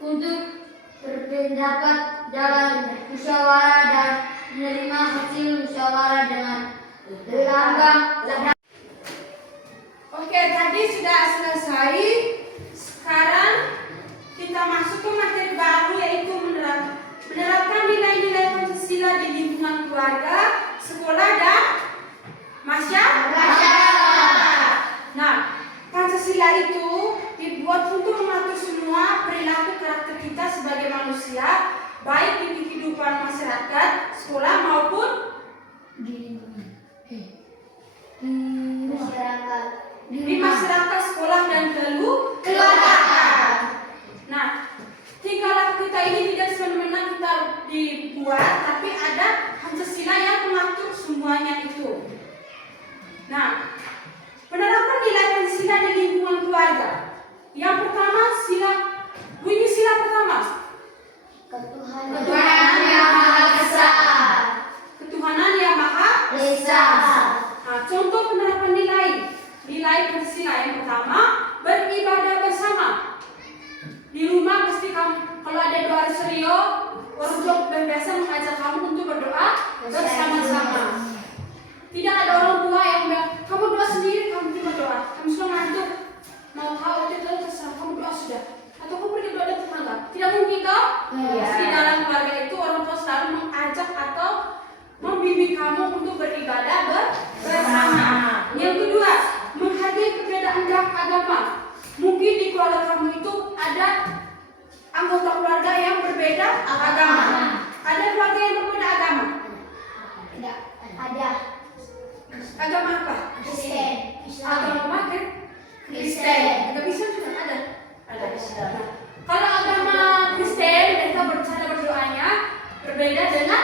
untuk berpendapat dalam musyawarah dan menerima hasil musyawarah dengan lambang. Oke, tadi sudah selesai. Sekarang kita masuk ke materi baru, yaitu menerapkan nilai-nilai Pancasila di lingkungan keluarga, sekolah, dan masyarakat. Nah, Pancasila itu dibuat untuk mengatur semua perilaku karakter kita sebagai manusia, baik di kehidupan masyarakat, sekolah, maupun masyarakat. di masyarakat, sekolah, dan keluarga. Nah, tingkah kita ini tidak semena-mena kita dibuat, tapi ada Pancasila yang mengatur semuanya itu. Nah, penerapan nilai Pancasila di lingkungan keluarga. Yang pertama, bunyi sila pertama. Ketuhanan yang Maha Esa. Ketuhanan yang Maha Esa. Nah, contoh penerapan nilai Pancasila yang pertama, beribadah bersama. Di rumah pasti kamu, kalau ada doa serio, orang tua biasa mengajak kamu untuk berdoa bersama-sama. Tidak ada orang tua yang bilang, kamu doa sendiri, kamu cuma doa. Kamu sudah ngantuk, mau tahu itu terserah, kamu doa sudah. Atau kamu pergi doa dengan tetangga. Tidak mungkin toh? Di dalam keluarga itu orang tua selalu mengajak atau membimbing kamu untuk beribadah bersama. Yang kedua, menghargai perbedaan agama. Mungkin di keluarga kamu itu ada anggota keluarga yang berbeda agama. Ada keluarga yang berbeda agama. Ada. Agama apa? Kristen. Agama apa kan? Kristen. Agama Islam juga ada. Nah, kalau agama Kristen mereka cara berdoanya berbeda dengan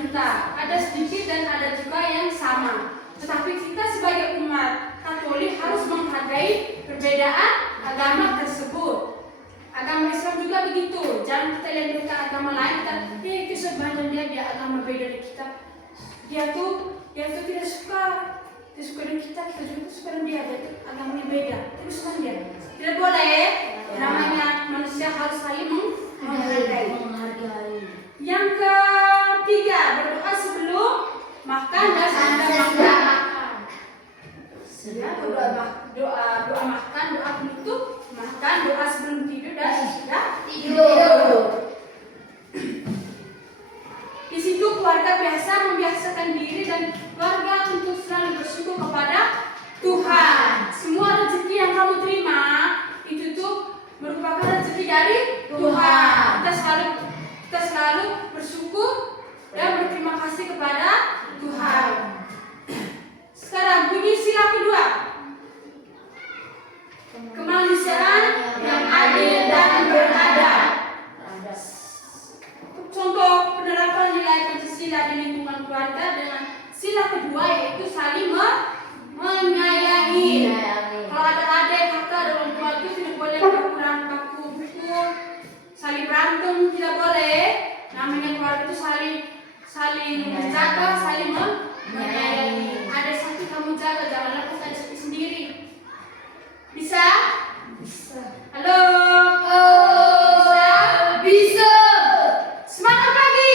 kita. Ada sedikit dan ada juga yang sama. Tetapi kita sebagai umat Katolik harus menghargai perbedaan agama tersebut. Agama Islam juga begitu. Jangan kita lihat mereka agama lain, kita itu sebenarnya dia agama beda dari kita. Dia tuh tidak suka dengan kita juga suka dengan dia tuh agamanya beda. Terus kan dia tidak boleh. Namanya manusia harus saling menghargai. Yang ketiga, berdoa sebelum makan dan sesudah makan. Ya, doa makan, doa penutup makan, doa sebelum tidur dan sesudah tidur. Di situ keluarga membiasakan diri dan keluarga untuk selalu bersyukur kepada Tuhan. Semua rezeki yang kamu terima itu tuh merupakan rezeki dari Tuhan. Kita selalu bersyukur dan berterima kasih kepada Tuhan. Sekarang bunyi sila kedua. Kemanusiaan yang adil dan beradab. Contoh penerapan nilai Pancasila di lingkungan keluarga dengan sila kedua yaitu saling menyayangi. Kalau ada adik, kakak, dan orang tua itu tidak boleh baku pukul, saling berantem tidak boleh. Namanya keluarga itu saling menjaga, saling menyayangi. Ada satu kamu jaga, jangan lepas ada satu sendiri. Bisa? Bisa. Halo? Bisa? Bisa. Semangat lagi!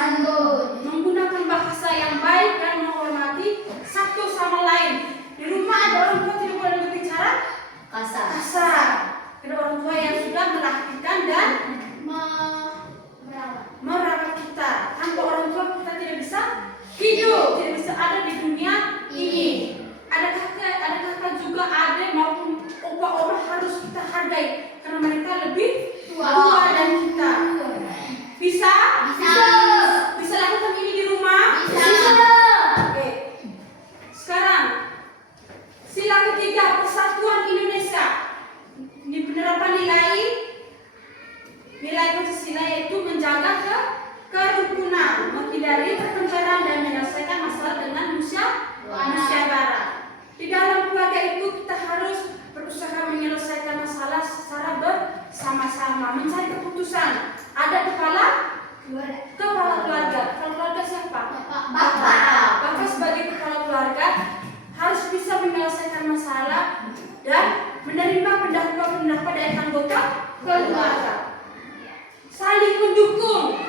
santun. Menggunakan bahasa yang baik dan menghormati satu sama lain. Di rumah ada orang tua tidak boleh berbicara kasar. Ada orang tua yang sudah melahirkan dan merawat kita. Tanpa orang tua kita tidak bisa hidup, tidak bisa ada di dunia ini. Ada kakak juga ada maupun opa harus kita hargai karena mereka lebih tua dan kita. Bisa lakukan ini di rumah? Oke. Sekarang sila ketiga Persatuan Indonesia. Di penerapan nilai Pancasila yaitu menjaga kerukunan, menghindari pertengkaran dan menyelesaikan masalah dengan musyawarah. Di dalam keluarga itu kita harus berusaha menyelesaikan masalah secara bersama-sama, mencari keputusan. Ada kepala keluarga. Kepala keluarga siapa? Bapak sebagai kepala keluarga harus bisa menyelesaikan masalah dan menerima pendapat dari anggota keluarga. Saling mendukung,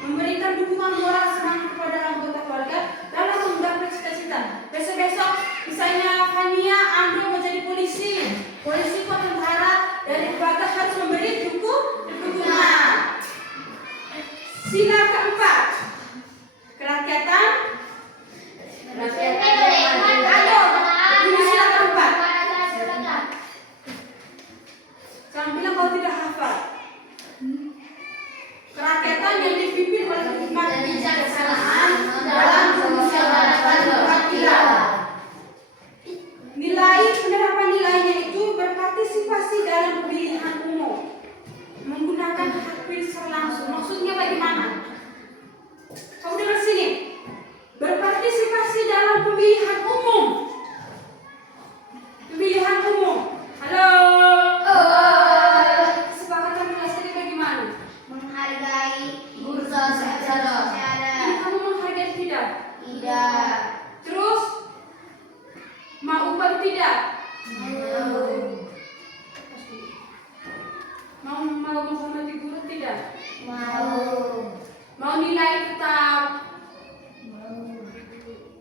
memberikan dukungan moral semangat kepada anggota keluarga dalam menggapai cita-cita. Besok-besok misalnya Fania, Andro mau jadi polisi kok tentara, dari keluarga harus memberi dukungan. Sila keempat, kerakyatan. Ayo, ini sila keempat. Jangan bilang kau tidak hafal. Kerakyatan yang dipimpin oleh hikmat dan bijaksanaan dalam memusyawarahkan perwakilan. Penerapan nilainya itu berpartisipasi dalam pemilihan umum, menggunakan hak pilih secara langsung. Maksudnya bagaimana? Kamu dengar sini. Berpartisipasi dalam pemilihan umum. Halo. Kesepakatan kelas tadi bagaimana? Menghargai guru secara. Ini kamu menghargai tidak? Tidak. Terus mau upah tidak? Mau menghormati guru tidak? Mau nilai tetap?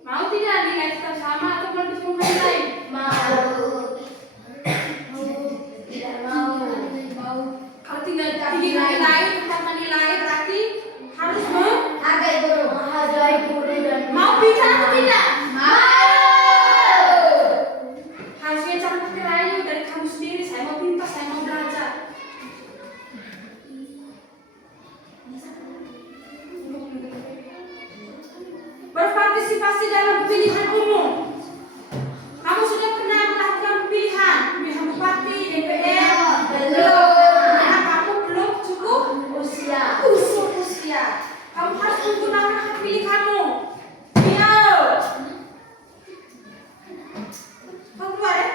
Mau tidak nilai tetap sama atau mau ditambah lain? Tidak mau. Kalau tinggal nilai tetap nilai berarti harus menghargai guru dan mau pintar atau tidak? Harusnya jangan pakai rayu dari kamu sendiri. Saya mau pintar, saya mau belajar. Berpartisipasi dalam pemilihan umum. Kamu sudah pernah melakukan pemilihan bupati, DPR? Belum. Karena kamu belum cukup usia. Kamu harus menggunakan hak pilih kamu. Kamu keluar ya?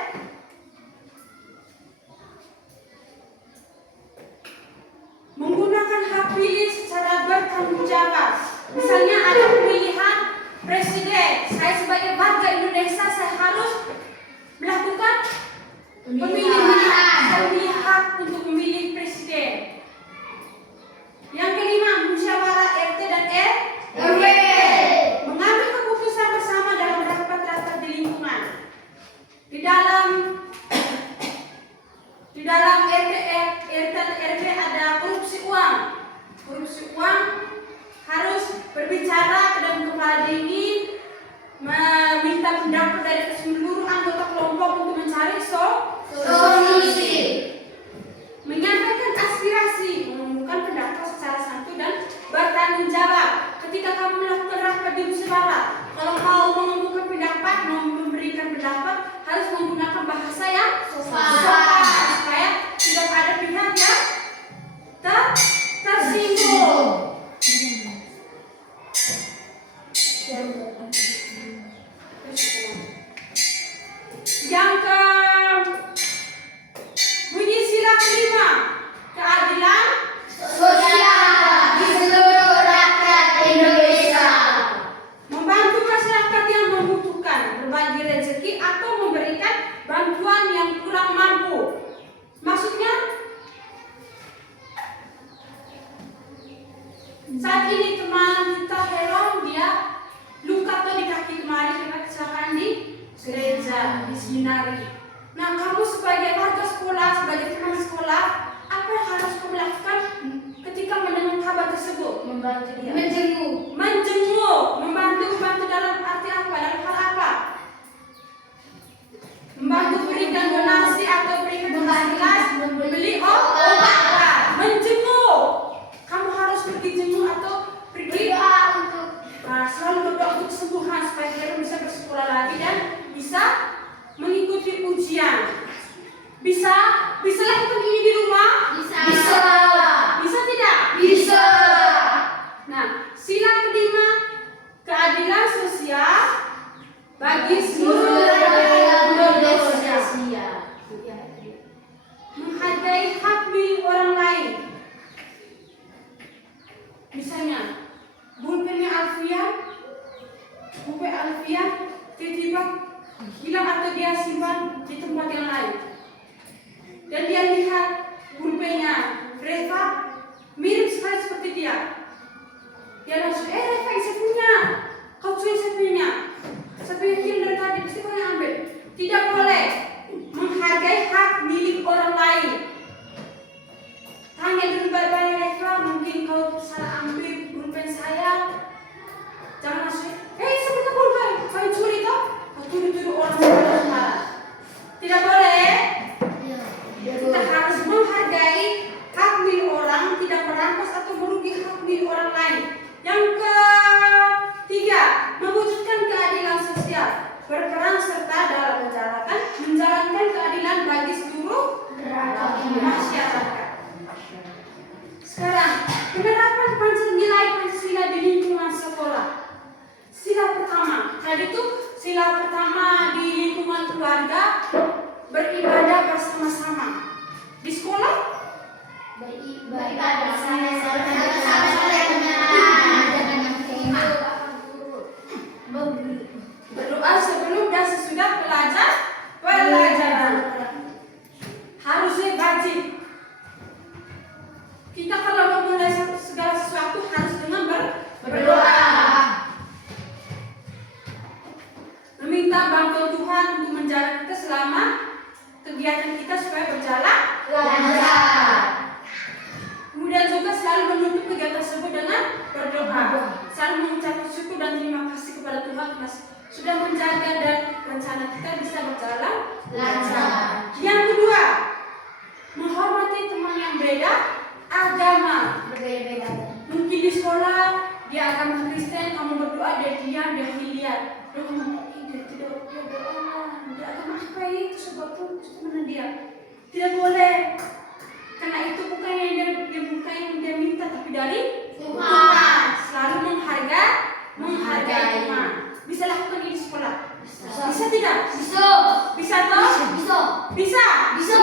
Menggunakan hak pilih secara bertanggung jawab. Misalnya ada pemilihan presiden. Saya sebagai warga Indonesia saya harus melakukan pemilihan. Saya memilih hak untuk memilih presiden. Yang kelima, musyawarah RT dan RW. Mengambil keputusan bersama dalam rapat-rapat di lingkungan. Di dalam RT dan RW ada korupsi uang. Korupsi uang harus berbicara dan kepala dingin, meminta pendapat dari seluruh anggota kelompok untuk mencari solusi. Menyampaikan aspirasi, mengumumkan pendapat secara santun dan bertanggung jawab. Ketika kamu melakukan rapat di musyawarah, kalau mau mengumumkan pendapat, mau memberikan pendapat, harus menggunakan bahasa yang sopan supaya tidak ada pihak yang tersinggung. Yang menghargai hak milik orang, tidak merampas atau merugi hak milik orang lain. Yang ketiga, mewujudkan keadilan sosial, berperan serta dalam menjalankan keadilan bagi seluruh masyarakat. Sekarang, penerapan nilai Pancasila di lingkungan sekolah. Sila pertama, tadi itu sila pertama di lingkungan keluarga, beribadah bersama-sama. Di sekolah, beribadah bersama-sama. berdoa sebelum dan sesudah pelajaran. Harusnya wajib. Kita kalau memulai segala sesuatu harus dengan berdoa. Meminta bantuan Tuhan untuk menjaga kita selama kegiatan kita supaya berjalan lancar. Kemudian juga selalu menutup kegiatan tersebut dengan berdoa. Selalu mengucapkan syukur dan terima kasih kepada Tuhan karena sudah menjaga dan rencana kita bisa berjalan lancar. Yang kedua, menghormati teman yang beda agama. Berbeda-beda. Mungkin di sekolah dia agama Kristen, kamu berdoa dia diam, dia lihat. Dia tidak berdoa, dia agama apa itu sebab itu mana dia? Tidak boleh. Karena itu bukan yang dia minta, tapi dari Tuhan. Selalu menghargai Tuhan. Bisa lakukan ini di sekolah? Bisa tidak? Bisa. Bisa toh? Bisa. Bisa? Bisa.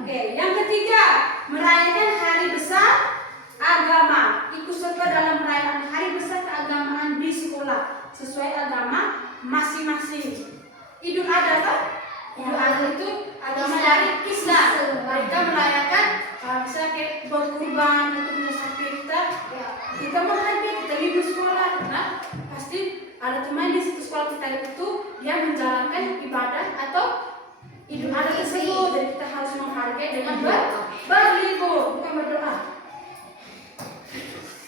Oke, yang ketiga, merayakan hari besar agama. Ikut serta dalam merayakan hari besar keagamaan di sekolah sesuai agama masing-masing. Idul Adha toh? Idul Adha itu agama dari Islam. Mereka merayakan misalnya kayak buat kurban atau musafir kita menghargai, kita libur sekolah karena pasti ada teman di situ sekolah kita itu dia menjalankan ibadah atau Idul Adha tersebut. Jadi kita harus menghargai dengan berlibur, bukan berdoa.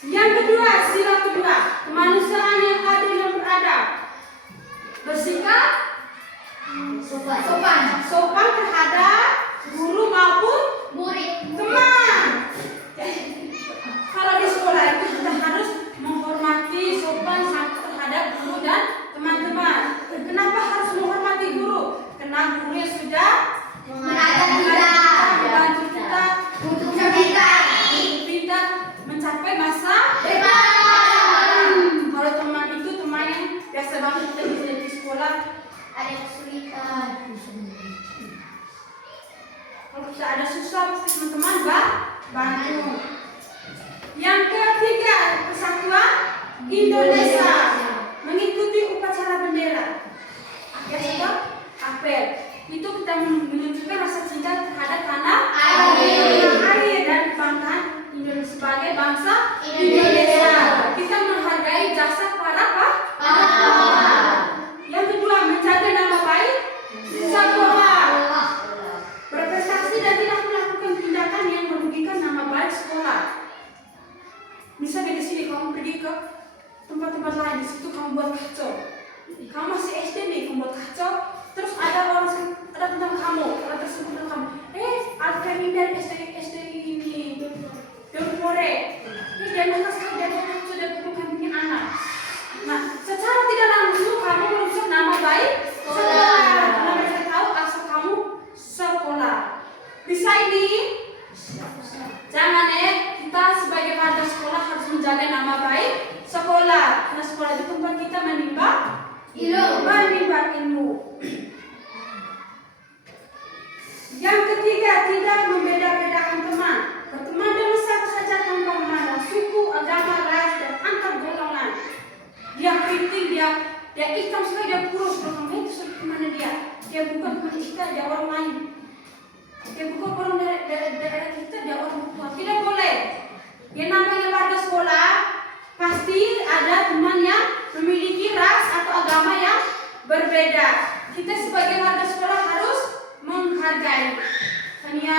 Yang kedua, sila kedua, kemanusiaan yang adil dan beradab. Bersikap sopan terhadap guru maupun Murid. teman. Kalau di sekolah itu kita harus menghormati sopan terhadap guru dan teman-teman. Kenapa harus menghormati guru? Karena guru yang sudah Mengajar kita. membantu kita Untuk kita mencapai masa depan. Kalau teman itu teman yang biasa banget kita bisa di sekolah. Ada kesulitan. Kalau kita ada susah pasti teman-teman bantu. Yang ketiga, persatuan Indonesia. Mengikuti upacara bendera. Apel. Itu kita menunjukkan rasa cinta terhadap tanah air dan kebanggaan Indonesia sebagai bangsa Indonesia. Kita menghargai jasa para Yang kedua, menjaga nama baik sekolah. Berprestasi dan tidak melakukan tindakan yang merugikan nama baik sekolah. Misalnya di sini kamu pergi ke tempat-tempat lain, di situ kamu buat kacau. Kamu masih SD nih, kamu buat kacau. Terus ada tentang kamu, orang tersebut tentang kamu. Alfred dari SD ini, Dorpore. Ini dia nakal sekali, dia kacau, dia bukan punya anak. Nah, secara tidak langsung kamu merusak nama baik sekolah. Karena mereka tahu asal kamu sekolah. Bisa ini? Jangan kita sebagai warga sekolah harus menjaga nama baik sekolah. Karena sekolah itu tempat kita menimba ilmu. Yang ketiga, tidak membeda-bedakan teman. Berteman dengan siapa saja tanpa memandang suku, agama, ras, dan antar golongan. Dia keriting, dia hitam sekali, dia kurus. Kalau kamu itu kemana dia? Dia bukan teman kita, dia orang lain. Dia bukan orang daerah kita, dia orang tua. Tidak boleh. Yang namanya warga sekolah pasti ada teman yang memiliki ras atau agama yang berbeda. Kita sebagai warga sekolah harus menghargai. Tania,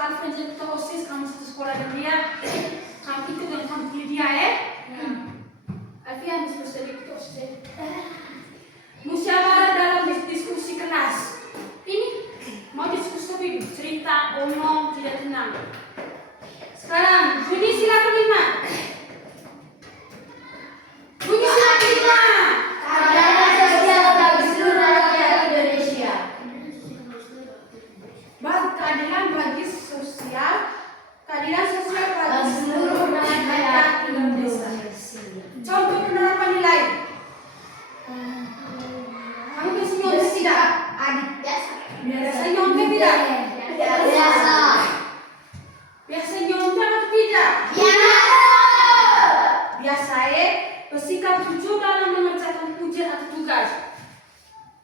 Alfred jadi ketua OSIS, kamu satu sekolah dengan dia. Kamu itu dan kamu pilih dia ya. Alfian harus jadi ketua OSIS. Musyawarah dalam diskusi keras. Ini mau diskusi tapi cerita, omong, tidak tenang. Sekarang bunyi sila kelima. Bunyi sila kelima. Keadilan sosial bagi seluruh rakyat Indonesia. Keadilan bagi sosial, keadilan sosial bagi seluruh Seluruh rakyat Indonesia. Contoh penerapan nilai. Kamu bisa nyontek tidak? Biasa nyontek tidak? Biasa. Biasa nyontek atau tidak? Biasa bersikap jujur dalam mengerjakan ujian atau tugas.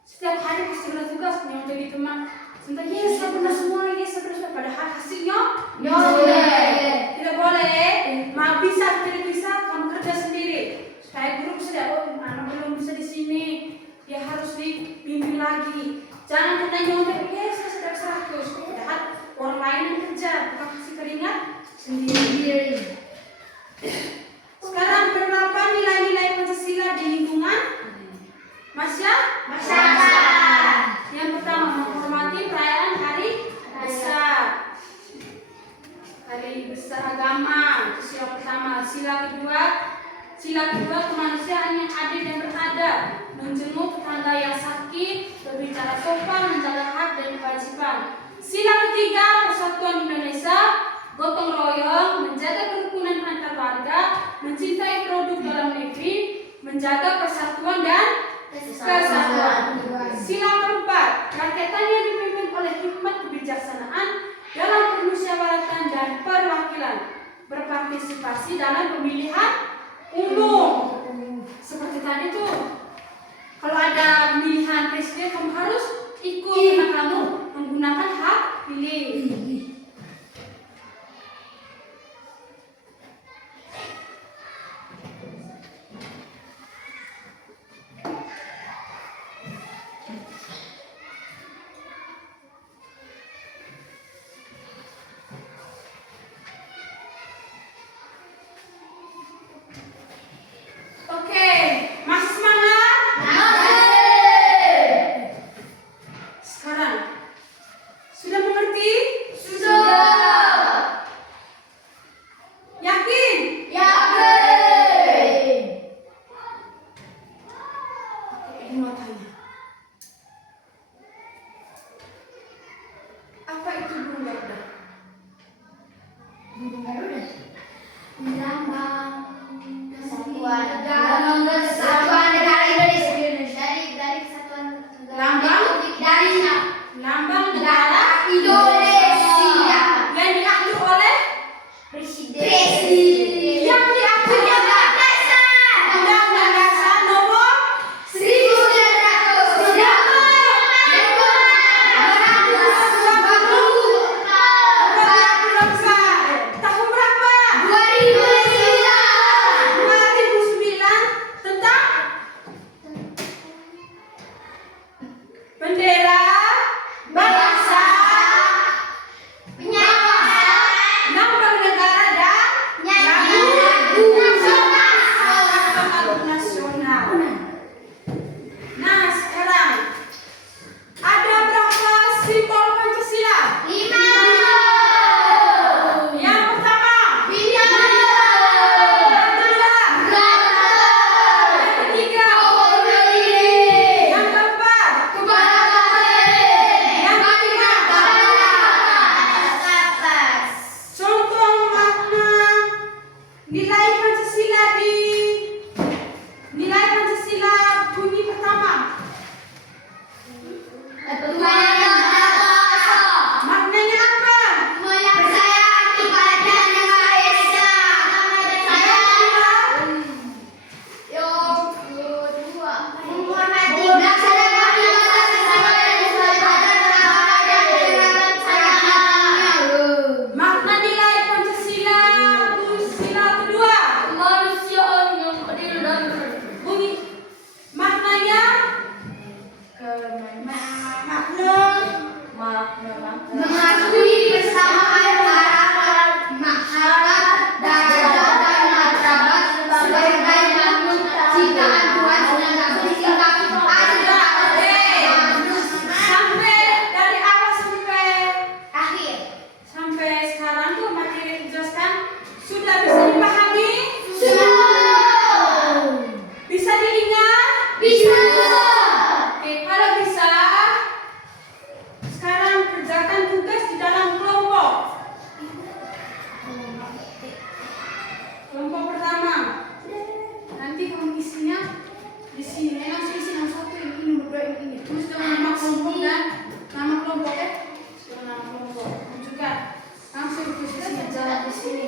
Setiap hari pasti ada tugas nyontek di teman. Sebentar, yes, saya pernah semua, yes, saya pernah semua. Padahal hasilnya Nyontek. tidak boleh. Mau bisa atau tidak bisa, kamu kerja sendiri. Supaya guru bisa lihat, oh, anak belum bisa di sini. Dia harus dibimbing lagi. Jangan kita nyontek, yes, saya sudah 100. Padahal orang lain yang kerja, bukan kasih keringat sendiri. Sekarang penerapan nilai-nilai Pancasila di lingkungan masyarakat. Yang pertama, menghormati perayaan hari besar. Hari besar agama, itu sila pertama. Sila kedua kemanusiaan yang adil dan beradab, menjenguk tetangga yang sakit, berbicara sopan, menjaga hak dan kewajiban. Sila ketiga, persatuan Indonesia, gotong royong, menjaga kerukunan antar warga, mencintai produk dalam negeri, menjaga persatuan dan kesatuan. Sila keempat, rakyatnya dipimpin oleh hikmat kebijaksanaan dalam permusyawaratan dan perwakilan, berpartisipasi dalam pemilihan umum. Seperti tadi tuh, kalau ada pemilihan presiden kamu harus ikut karena kamu menggunakan hak pilih. Oke, masih semangat? Sekarang sudah mengerti? Sudah. Yakin? Yakin. Ini mau tanya. Apa itu burung Garuda? Lambang Kesatuan Kesatuan Negara Indonesia. Dari Kesatuan Lambang? dari Lambang negara Indonesia. yang diatur oleh Presiden. yang diatur oleh Undang-Undang Dasar nomor 1945. tahun berapa? Sudah bisa dipahami? Bisa diingat? Oke, kalau bisa, sekarang kerjakan tugas di dalam kelompok. Kelompok pertama. Nanti kamu isinya di sini. Langsung isi nomor 1 ini, nomor 2 ini. Tulis dengan nama kelompok dan nama kelompok ya. Dengan nama kelompok. Dan juga langsung tulis di sini, jalan di sini.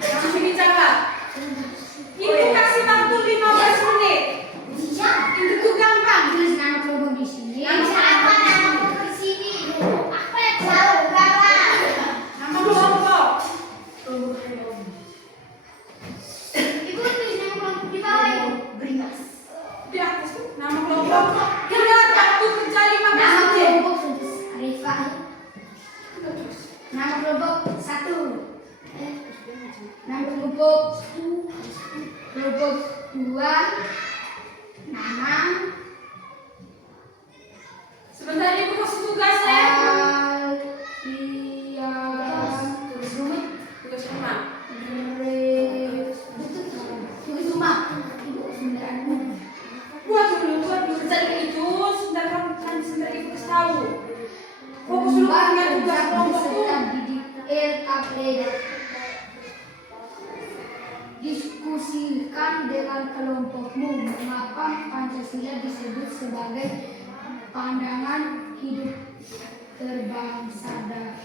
Langsung dicatat. Ibu kasih waktu 15 menit. Itu tuh gampang. Tulis nama kelompok di sini. Nama kelompok. Di atas tuh nama kelompok. Ingat waktu kerja 15 menit. Nama kelompok 1. Nama kelompok 2. Nama Sebentar ibu kasih tugas ya. Tugas rumah. Buat dulu kerjaan itu. Sebentar kamu sebentar ibu kasih tahu. Fokus dulu dengan tugas kelompok tuh. Diskusikan dengan kelompokmu mengapa Pancasila disebut sebagai pandangan hidup berbangsa dan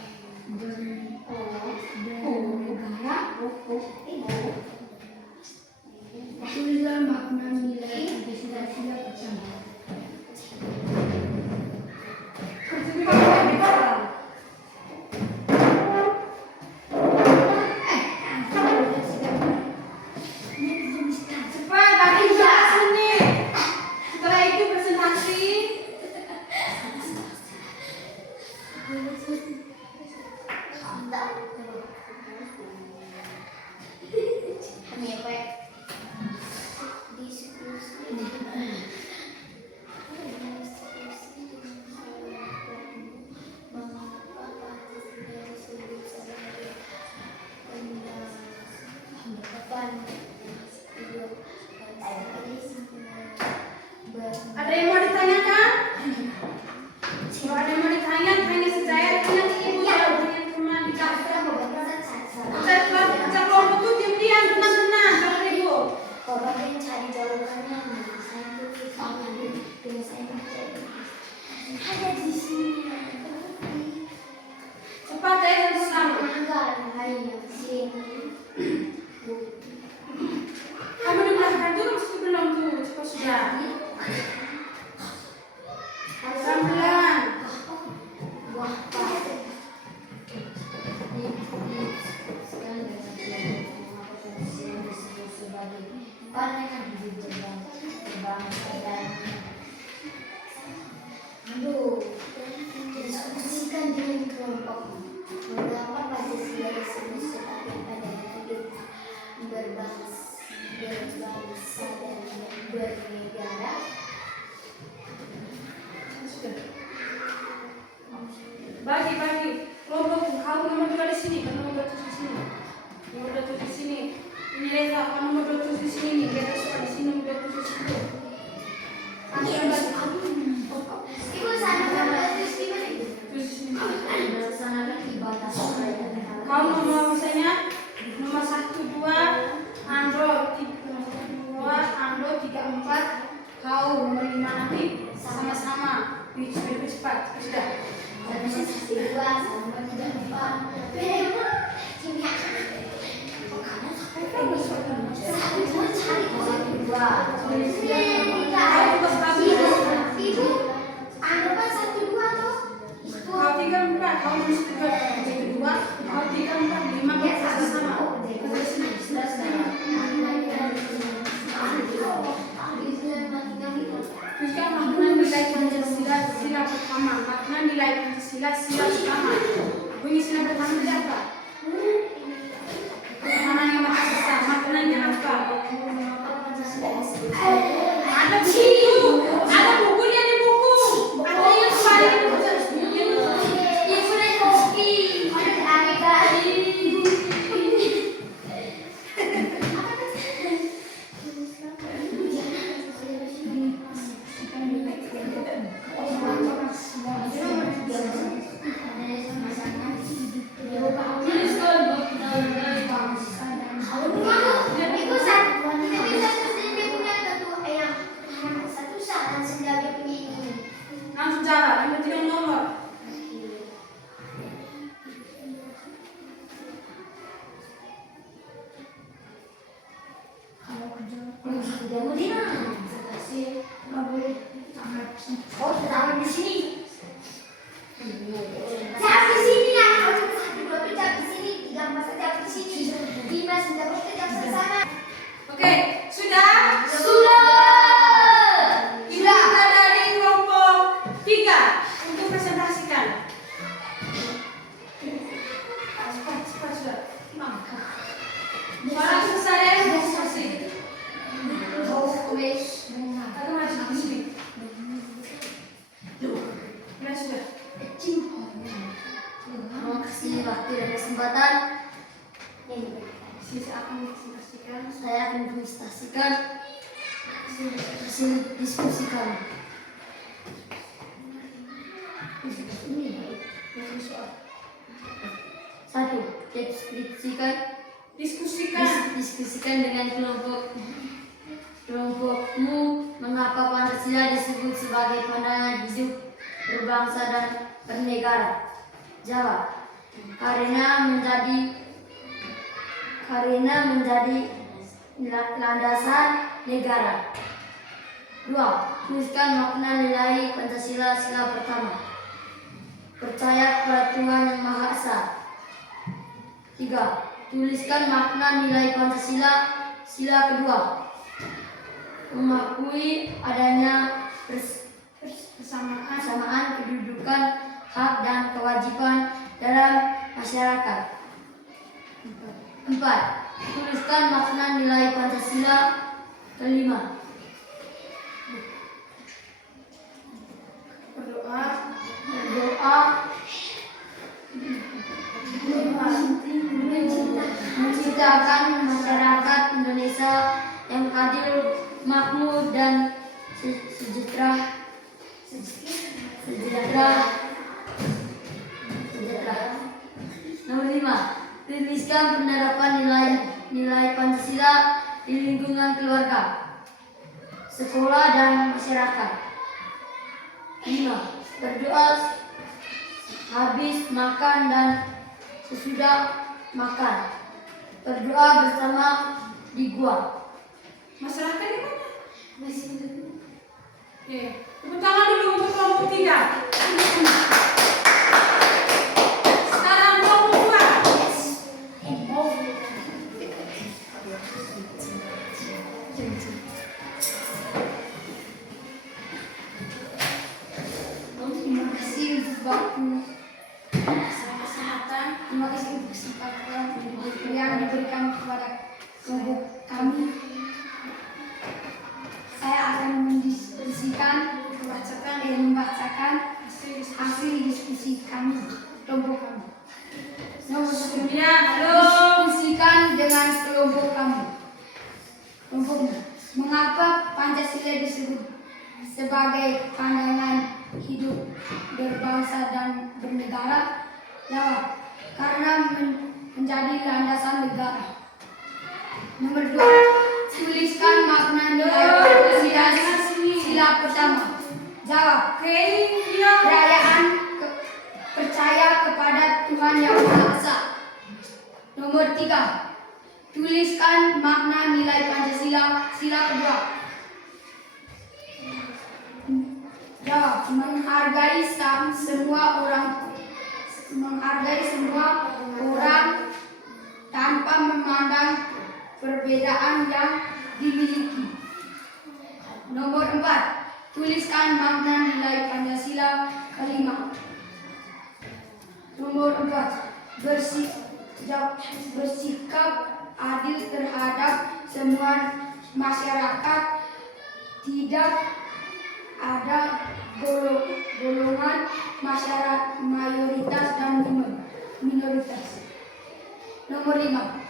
bernegara. Tulislah makna nilai Pancasila pertama. Cepat, lagi 15 menit. Setelah itu presentasi. Ada yang mau ditanyakan? Kalau ada yang mau ditanya, tanya saja. Tanya ke ibu ya, tanya teman di kafe. Kerja kelompok tuh diam-diam, tenang-tenang. Kalau ibu. Orang yang cari jawabannya saya tulis dengan saya percaya ada di sini. Cepat ya, tenang. Enggak hari yang sini. Kamu di belakang tuh masih belum tuh, cepat sudah. Pelan-pelan. Wah, karena hidup berbangsa dan diskusikan dengan kelompok mengapa Pancasila disebut sebagai pandangan hidup berbangsa dan bernegara. Bagi kelompok kamu nomor 2 di sini, kamu nomor 2 di sini. Nomor 2 di sini. Ini Reza, kamu nomor 2 di sini nih. Reza suka di sini, nomor 2 di situ. Ibu sana terus gimana? Terus di sini. Melaksanakan ibadah sholat. Kamu nomor misalnya nomor 1, 2, Andro 3, 4. Kau nomor 5 nanti sama-sama. Lebih cepat, sudah. Kau 3, 4, kau nomor 1, 2, kau 3, 4, 5 sama-sama. Juga makna nilai Pancasila sila pertama. Makna nilai Pancasila sila pertama. Bunyi sila pertama itu apa? Maknanya apa? Maknanya apa? Ada buku. Ada bukunya di buku. Ada yang paling Langsung jalan, yang penting nomor. Oh, taruh di sini. Jangan di sini ya. Kalau cuma 1, 2, 3 di sini, 3, 4 saja di sini. 5 sudah berarti di sana. Oke, sudah? Sudah. Kita dari kelompok 3 untuk presentasikan. Cepat, sudah. Suara selesai ya? Selesai. Aku masuk di sini. Ya sudah. Terima kasih waktu dan kesempatan. Saya akan presentasikan hasil diskusi kami. Satu, diskusikan dengan kelompokmu mengapa Pancasila disebut sebagai pandangan hidup berbangsa dan bernegara. Jawab, karena menjadi landasan negara. 2. Tuliskan makna nilai Pancasila. Sila pertama, percaya kepada Tuhan Yang Maha Esa. 3. Tuliskan makna nilai Pancasila. Sila kedua, mengakui adanya persamaan kedudukan, hak dan kewajiban dalam masyarakat. 4. Tuliskan makna nilai Pancasila. Kelima, berdoa menciptakan masyarakat Indonesia yang adil, makmur dan sejahtera. Nomor 5. Tuliskan penerapan nilai Pancasila di lingkungan keluarga, sekolah dan masyarakat. 5. Berdoa habis makan dan sesudah makan. Berdoa bersama di gua. Masyarakat di mana? Oke, tepuk tangan dulu untuk kelompok 3. Sekarang kelompok 2. Terima kasih untuk waktu. Terima kasih untuk kesempatan yang diberikan kepada kelompok kami. Saya akan membacakan hasil diskusi kami, kelompok kami. Nomor 1, diskusikan dengan kelompok kami. Kelompoknya, mengapa Pancasila disebut sebagai pandangan hidup berbangsa dan bernegara? Jawab, karena menjadi landasan negara. Nomor 2, tuliskan makna nilai Pancasila. Sila pertama. Jawab, perayaan percaya kepada Tuhan Yang Maha Esa. Nomor 3, tuliskan makna nilai Pancasila. Sila kedua. Jawab, menghargai semua orang tanpa memandang perbedaan yang dimiliki. Nomor 4, tuliskan makna nilai Pancasila. Kelima. Nomor 4, bersikap adil terhadap semua masyarakat. Tidak ada golongan masyarakat mayoritas dan minoritas. Nomor 5,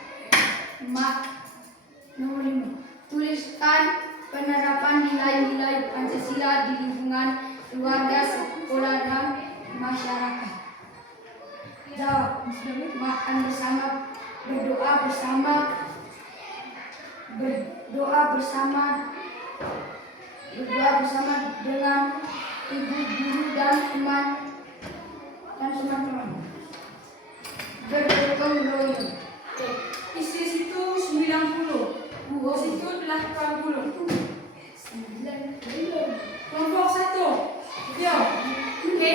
tuliskan penerapan nilai-nilai Pancasila di lingkungan bersama dengan ibu guru dan teman-teman. Bergotong royong. Isi situ 90. Situ 80. Kelompok 1. Yo. Oke.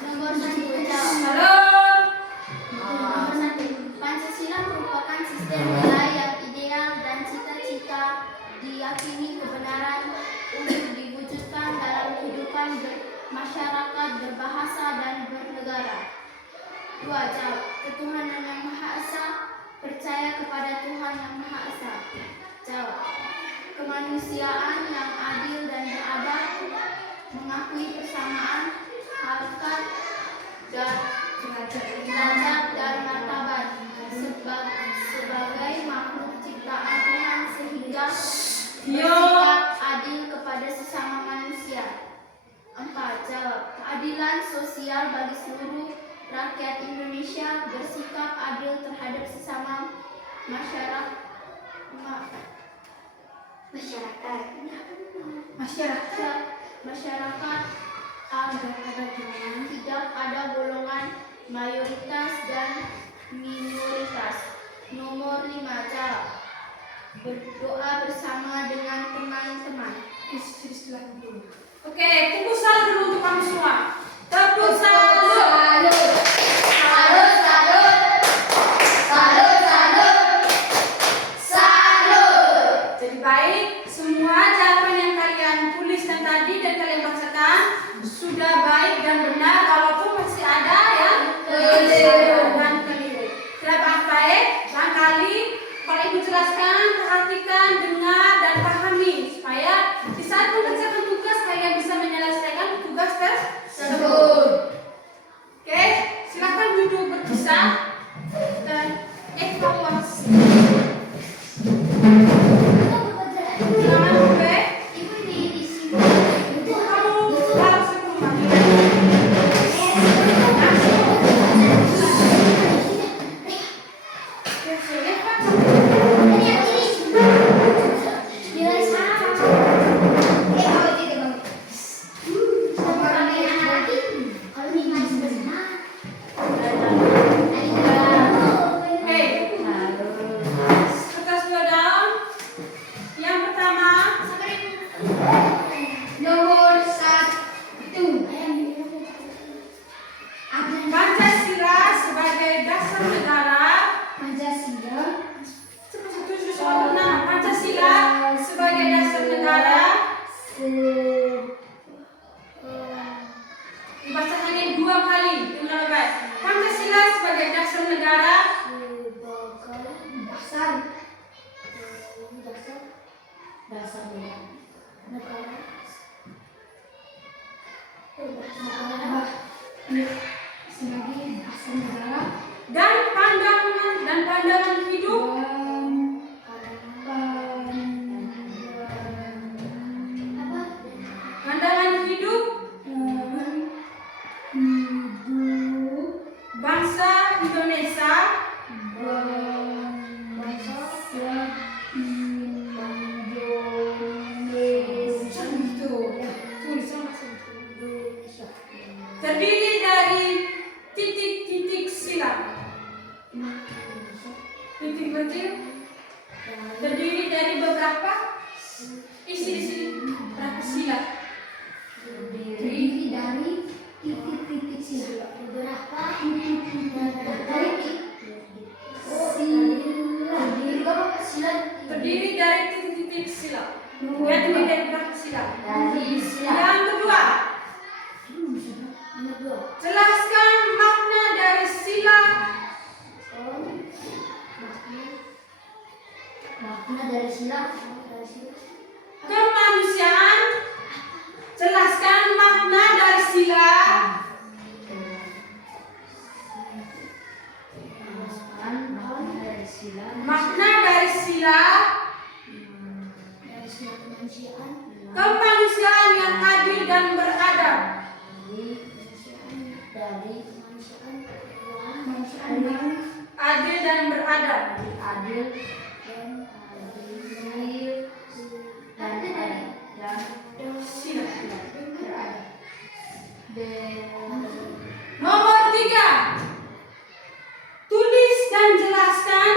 Nomor 1 jawab. Halo. Nomor 1. Pancasila merupakan sistem nilai yang ideal dan cita-cita diyakini kebenaran untuk diwujudkan dalam kehidupan masyarakat berbahasa dan bernegara. 2. Jawab. Ketuhanan yang Maha Esa. Percaya kepada Tuhan yang Maha Esa. Jawab. Kemanusiaan yang adil dan beradab. Mengakui persamaan harkat dan derajat dan martabat sebagai makhluk ciptaan Tuhan sehingga bersikap adil kepada sesama manusia. 4. Jawab. Keadilan sosial bagi seluruh rakyat Indonesia, bersikap adil terhadap sesama masyarakat agar tidak ada golongan mayoritas dan minoritas. Nomor 5. Jawab. Berdoa bersama dengan teman-teman. Oke, tepuk salut dulu untuk kamu semua. Tepuk salut. Jadi baik, semua jawaban yang kalian tuliskan tadi dan kalian bacakan sudah baik dan benar, walaupun masih ada yang keliru dan keliru. Tidak baik, barangkali kalau ibu jelaskan, perhatikan, dengar dan pahami supaya di saat mengerjakan tugas kalian bisa menyelesaikan tugas tersebut. Oke, silakan duduk berpisah dan evaluasi. Jangan lupa, Ibu di sini. kamu harus sebelum Nilai sama. Kalau nilai sudah sama. Oke, kertas dua down. Yang pertama, Nomor 1. Pancasila sebagai dasar negara. Pancasila Setuju soal pertama, Pancasila sebagai dasar negara. Dibaca hanya 2 kali. Dengar baik. Pancasila sebagai dasar negara. sebagai asal negara Dan pandangan hidup. Pandangan hidup bangsa Indonesia. Terdiri dari titik-titik sila. Titik kecil. Terdiri dari beberapa isi di sini. Berapa sila? terdiri dari titik-titik sila. Berapa? Terdiri dari titik-titik sila. Ya, terdiri dari berapa sila? Dari sila. Yang kedua, Nomor 2. jelaskan makna dari sila. Makna dari sila. Kemanusiaan. Jelaskan makna dari sila. Makna dari sila. kemanusiaan yang adil dan beradab, adil dan beradab, Nomor 3, tulis dan jelaskan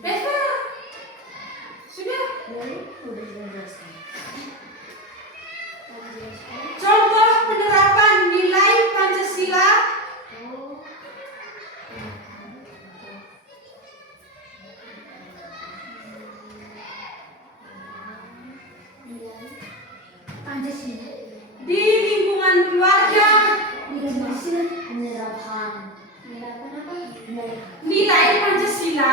Reva, sudah contoh penerapan nilai Pancasila di lingkungan keluarga, nilai Pancasila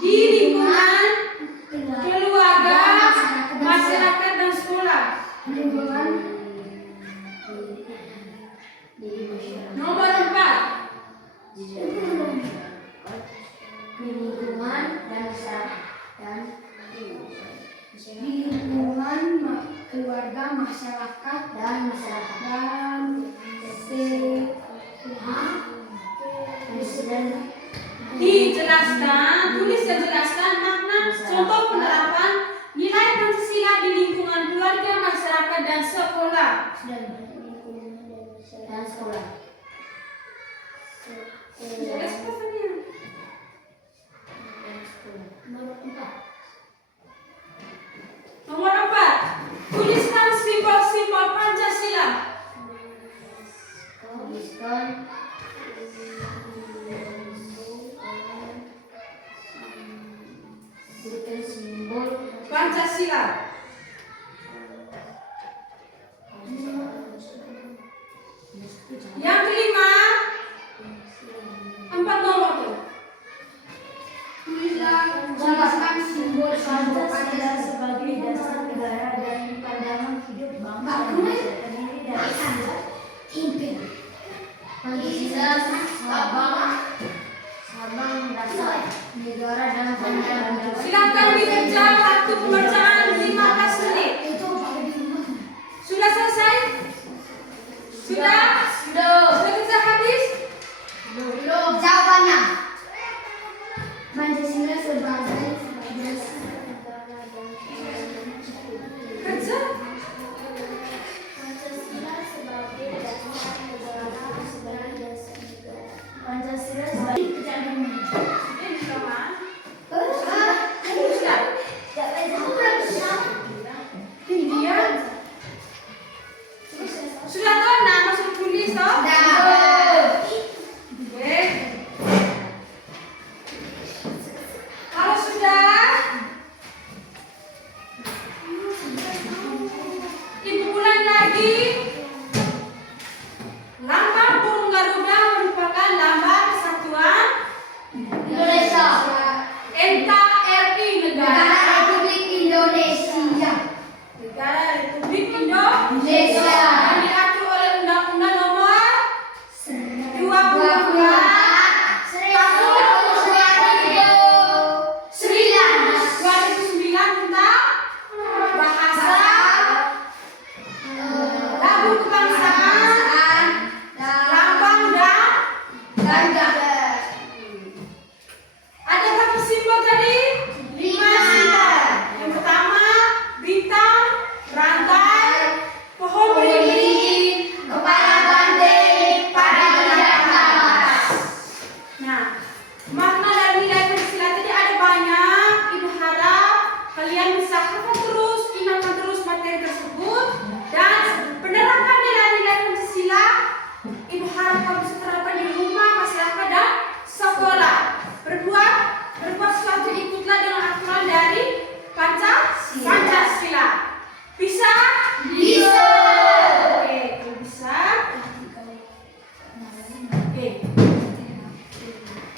di lingkungan keluarga, masyarakat dan sekolah. Nomor 4, keluarga, masyarakat dan dijelaskan, tulis dan jelaskan makna contoh penerapan nilai Pancasila di lingkungan keluarga, masyarakat dan sekolah. Jelas pesannya. Nomor 4, tuliskan simbol-simbol Pancasila. Pancasila. Yang kelima, 4 nomor tuh. jelaskan simbol Pancasila sebagai dasar negara dan pandangan hidup bangsa dan terdiri dari Pancasila sabang dasar negara dan pandangan. Silakan dibaca kartu pembacaan 15 menit. Sudah selesai? Sudah? Sudah bisa habis? Jawabannya Pancasila sebagai dasar Kerja? Pancasila sebagai Ini sama. Dia sudah tahu nah masuk tulis toh? Oke. Kalau sudah, Ibu ulang lagi. Lambang burung Garuda merupakan lambang kesatuan Indonesia, NKRI, negara Republik Indonesia. Republik Indonesia yang diatur oleh Undang-Undang Nomor 22 2009 tentang bahasa, lagu kebangsaan, lambang dan ada berapa simbol tadi? 5 simbol. Yang pertama bintang, rantai, pohon beringin, Kepala banteng pada bagian atas. Nah, makna dari nilai Pancasila tadi ada banyak. Ibu harap kalian bisa hafal terus, ingatkan terus materi tersebut, dan penerapan nilai-nilai Pancasila. Ibu harap kamu bisa terapkan di rumah, masyarakat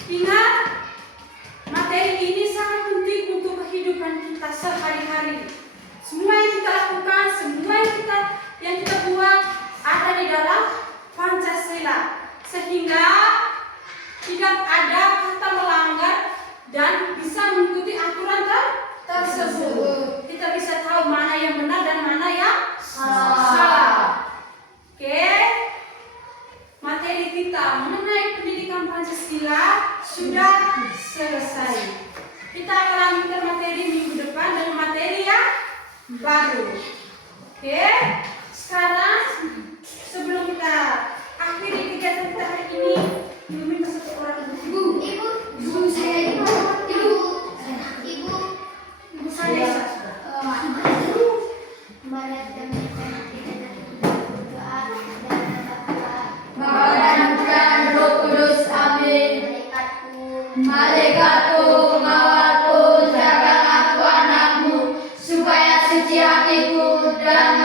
Ingat, materi ini sangat penting untuk kehidupan kita sehari-hari. Semua yang kita lakukan, semua yang kita buat ada di dalam Pancasila. Sehingga tidak ada kata melanggar dan bisa mengikuti aturan tersebut. Kita bisa tahu mana yang benar dan mana yang salah. Oke. Materi kita mengenai pendidikan Pancasila sudah selesai. Kita akan lanjutkan materi minggu depan dengan materi yang baru. Oke. Sekarang sebelum kita akhiri kegiatan kita hari ini, Ibu minta satu orang. Ibu saya ibu saya. Mari kita berdoa Bapa dan Putra dan Roh Kudus, amin. Malaikatku, mengawalku, jagalah aku anakmu, supaya suci hatiku dan